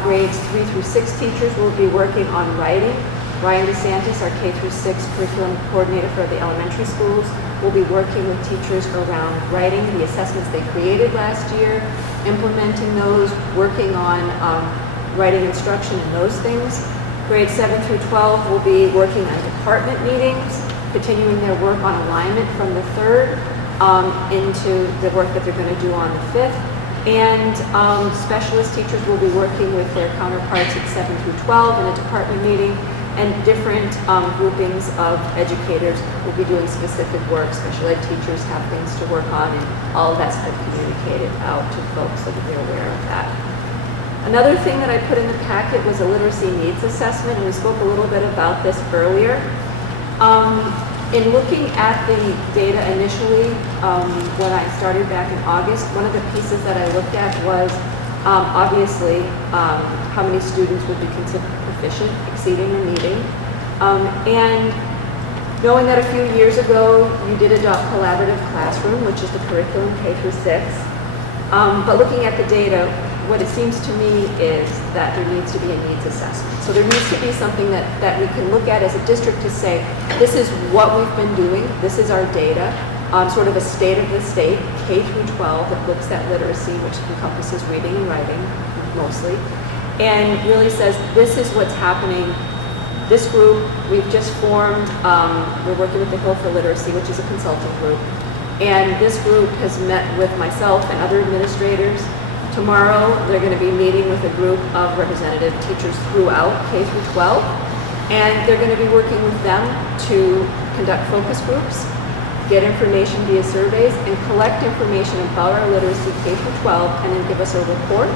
grades 3 through 6 teachers will be working on writing. Ryan DeSantis, our K through 6 curriculum coordinator for the elementary schools, will be working with teachers around writing the assessments they created last year, implementing those, working on writing instruction and those things. Grades 7 through 12 will be working on department meetings, continuing their work on alignment from the 3rd into the work that they're going to do on the 5th. And specialist teachers will be working with their counterparts at 7 through 12 in a department meeting, and different groupings of educators will be doing specific work. Special ed teachers have things to work on, and all of that's been communicated out to folks so that they're aware of that. Another thing that I put in the packet was a literacy needs assessment, and we spoke a little bit about this earlier. In looking at the data initially, when I started back in August, one of the pieces that I looked at was obviously how many students would be considered proficient, exceeding or meeting. And knowing that a few years ago you did adopt collaborative classroom, which is the curriculum K through 6. But looking at the data, what it seems to me is that there needs to be a needs assessment. So there needs to be something that we can look at as a district to say, this is what we've been doing, this is our data, sort of a state of the state, K through 12, that looks at literacy, which encompasses reading and writing mostly, and really says, this is what's happening. This group, we've just formed, we're working with the Hill for Literacy, which is a consulting group, and this group has met with myself and other administrators. Tomorrow, they're going to be meeting with a group of representative teachers throughout K through 12, and they're going to be working with them to conduct focus groups, get information via surveys, and collect information about our literacy K through 12, and then give us a report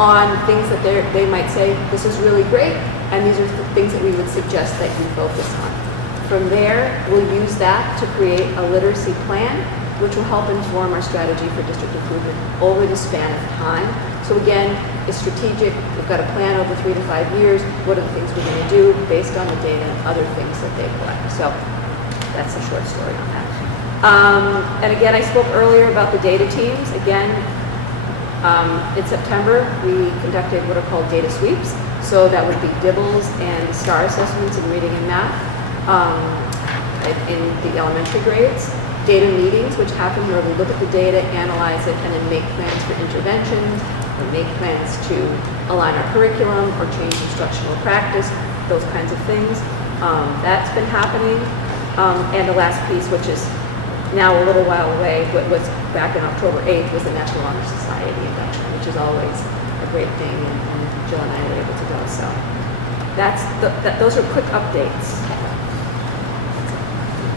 on things that they might say, this is really great, and these are things that we would suggest that you focus on. From there, we'll use that to create a literacy plan, which will help inform our strategy for district improvement over the span of time. So again, it's strategic. We've got a plan over 3 to 5 years. What are the things we're going to do based on the data and other things that they collect? So that's a short story on that. And again, I spoke earlier about the data teams. Again, in September, we conducted what are called data sweeps. So that would be DIBELS and STAR assessments in reading and math in the elementary grades. Data meetings, which happen where we look at the data, analyze it, and then make plans for interventions, or make plans to align our curriculum, or change instructional practice, those kinds of things. That's been happening. And the last piece, which is now a little while away, but was back on October 8th, was the National Honor Society induction, which is always a great thing, and Jill and I were able to go. So those are quick updates.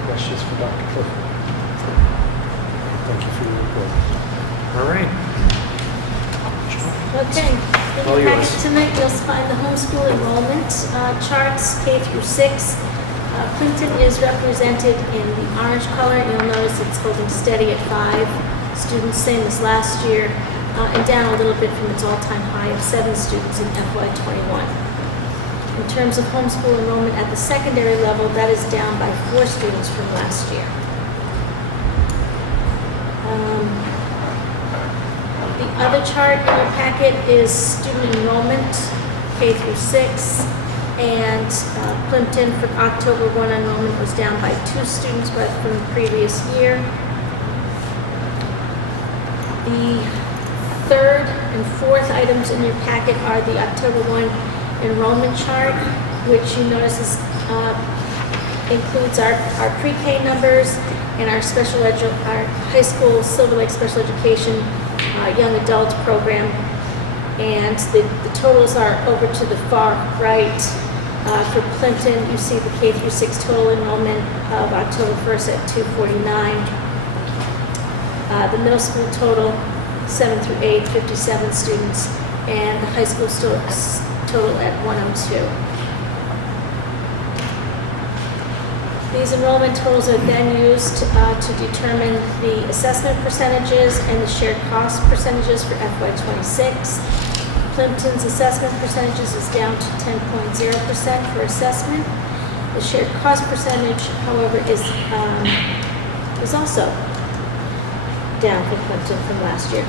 Questions for Dr. Clifford? Thank you for your report. All right. Okay, in All your yours. packet tonight, you'll find the homeschool enrollment charts, K through 6. Plympton is represented in the orange color. You'll notice it's holding steady at 5 students, same as last year, and down a little bit from its all-time high of 7 students in FY21. In terms of homeschool enrollment at the secondary level, that is down by 4 students from last year. The other chart in your packet is student enrollment, K through 6, and Plympton for October 1 enrollment was down by 2 students but from the previous year. The third and fourth items in your packet are the October 1 enrollment chart, which you notice is, includes our pre-K numbers and our our high school Silver Lake Special Education young adult program, and the totals are over to the far right. For Plympton, you see the K through 6 total enrollment of October 1st at 249. The middle school total, 7 through 8, 57 students, and the high school total at 102. These enrollment totals are then used to determine the assessment percentages and the shared cost percentages for FY26. Plympton's assessment percentages is down to 10.0% for assessment. The shared cost percentage, however, is also down for Plympton from last year.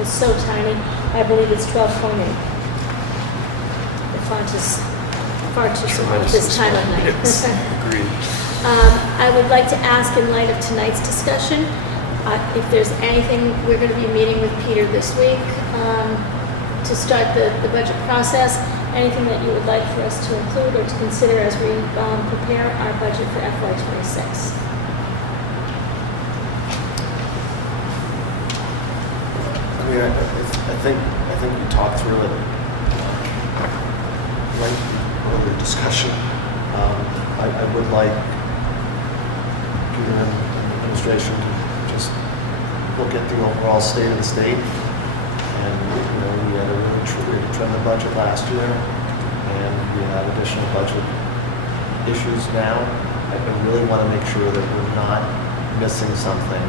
It's so tiny. I believe it's 12.8. The font is far too small at this time of night. Yes, agreed. I would like to ask, in light of tonight's discussion, if there's anything, we're going to be meeting with Peter this week to start the budget process, anything that you would like for us to include or to consider as we prepare our budget for FY26. mean, I think we talked through it. Lengthy earlier discussion. I would like Peter and the administration to just look at the overall state of the state. And, you know, we had a really trim the budget last year, and we have additional budget issues now. I really want to make sure that we're not missing something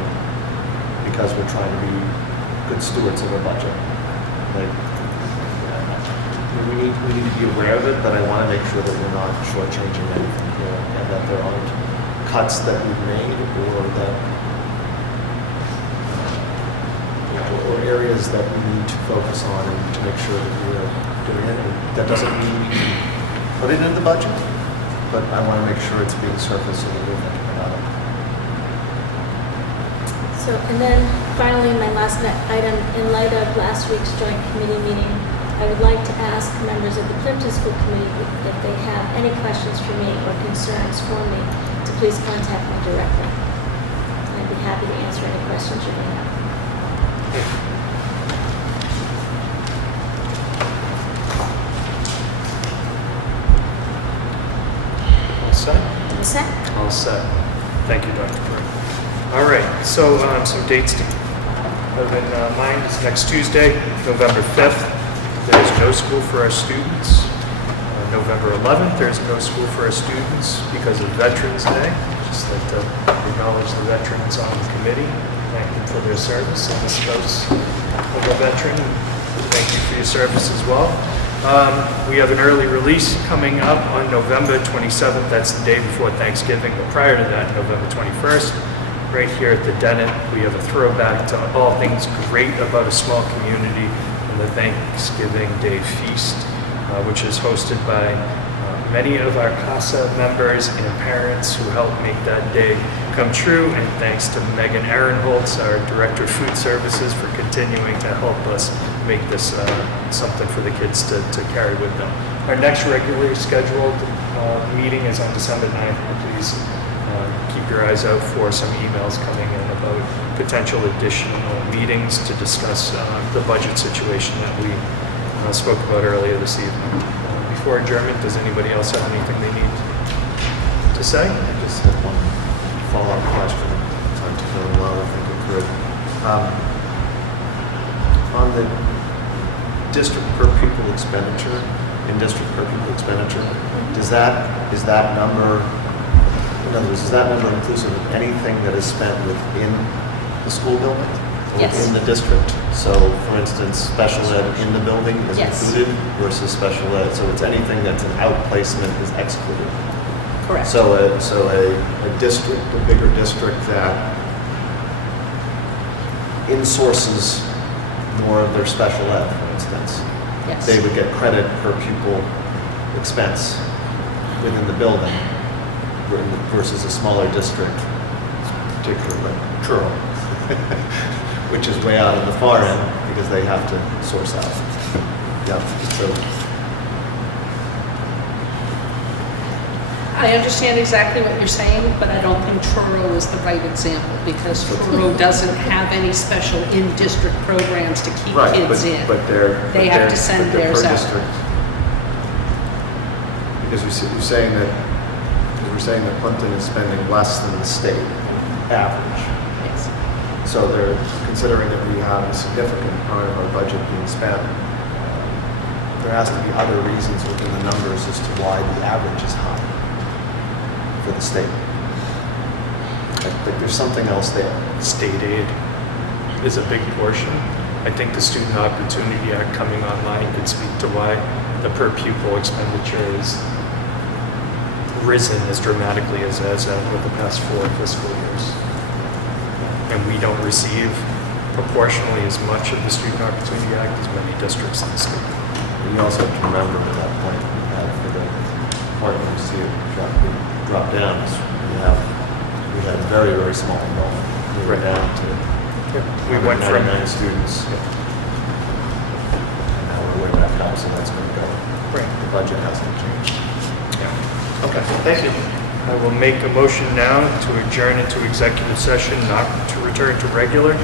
because we're trying to be good stewards of our budget. Like, we need to be aware of it, but I want to make sure that we're not shortchanging anything here, and that there aren't cuts that we've made or that or areas that we need to focus on and to make sure that we're doing it. And that doesn't mean we can put it in the budget, but I want to make sure it's being surfaced so that we're thinking about it. So, and then finally, my last item, in light of last week's joint committee meeting, I would like to ask members of the Plympton School Committee if they have any questions for me or concerns for me to please contact me directly. I'd be happy to answer any questions you may have. All set? All set? All set. Thank you, Dr. Burke. All right, so some dates to have in mind is next Tuesday, November 5th. There's no school for our students. November 11th, there's no school for our students because of Veterans Day. Just like to acknowledge the veterans on the committee, thank them for their service, and the spouse of a veteran. Thank you for your service as well. We have an early release coming up on November 27th. That's the day before Thanksgiving, but prior to that, November 21st, right here at the Dennett, we have a throwback to all things great about a small community and the Thanksgiving Day Feast, which is hosted by many of our CASA members and parents who helped make that day come true. And thanks to Megan Aaronholtz, our Director of Food Services, for continuing to help us make this something for the kids to carry with them. Our next regularly scheduled meeting is on December 9th. Please keep your eyes out for some emails coming in about potential additional meetings to discuss the budget situation that we spoke about earlier this evening. Before adjournment, does anybody else have anything they need to say? I just had one follow-up question. Time to fill in well, I think we could. On the district per pupil expenditure, in-district per pupil expenditure, is that number, in other words, is that number inclusive of anything that is spent within the school building? Yes. In the district? So, for instance, special ed in the building is Yes. included versus special ed. So it's anything that's an outplacement is excluded. Correct. So a district, a bigger district that insources more of their special ed, for instance, Yes. they would get credit per pupil expense within the building versus a smaller district, particularly rural, which is way out on the far end because they have to source out. Yep. So I understand exactly what you're saying, but I don't think Truro is the right example because Truro doesn't have any special in-district programs to keep kids in. But They have to send theirs per out. district. Because we're saying that Plympton is spending less than the state average. Yes. So they're considering that we have a significant part of our budget being spent. There has to be other reasons within the numbers as to why the average is high for the state. I think there's something else there. State aid is a big portion. I think the Student Opportunity Act coming online could speak to why the per pupil expenditure is risen as dramatically as it has over the past 4 fiscal years. And we don't receive proportionally as much of the Student Opportunity Act as many districts in the state. And you also have to remember at that point we had for the partners to drop down. We had very, very small enrollment. We were Right. down to We went from 99 students. And now we're way back up, so that's going to go. Right. The budget hasn't changed. Yeah. Okay, thank you. I will make a motion now to adjourn into executive session, not to return to regular.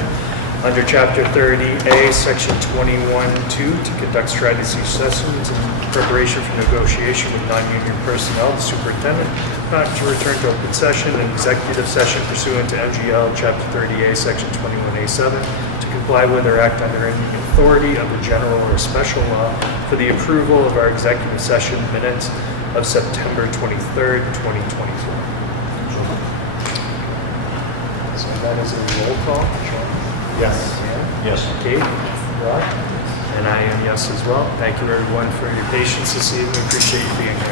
Under Chapter 30A, Section 21-2, to conduct strategy sessions in preparation for negotiation with non-union personnel, the superintendent not to return to open session and executive session pursuant to MGL Chapter 30A, Section 21A7, to comply with or act under any authority of a general or special law for the approval of our executive session minutes of September 23rd, 2024. So that is a roll call. John? Yes. Ann? Yes. Kate? Rod? And I am yes as well. Thank you everyone for your patience this evening. Appreciate you being here.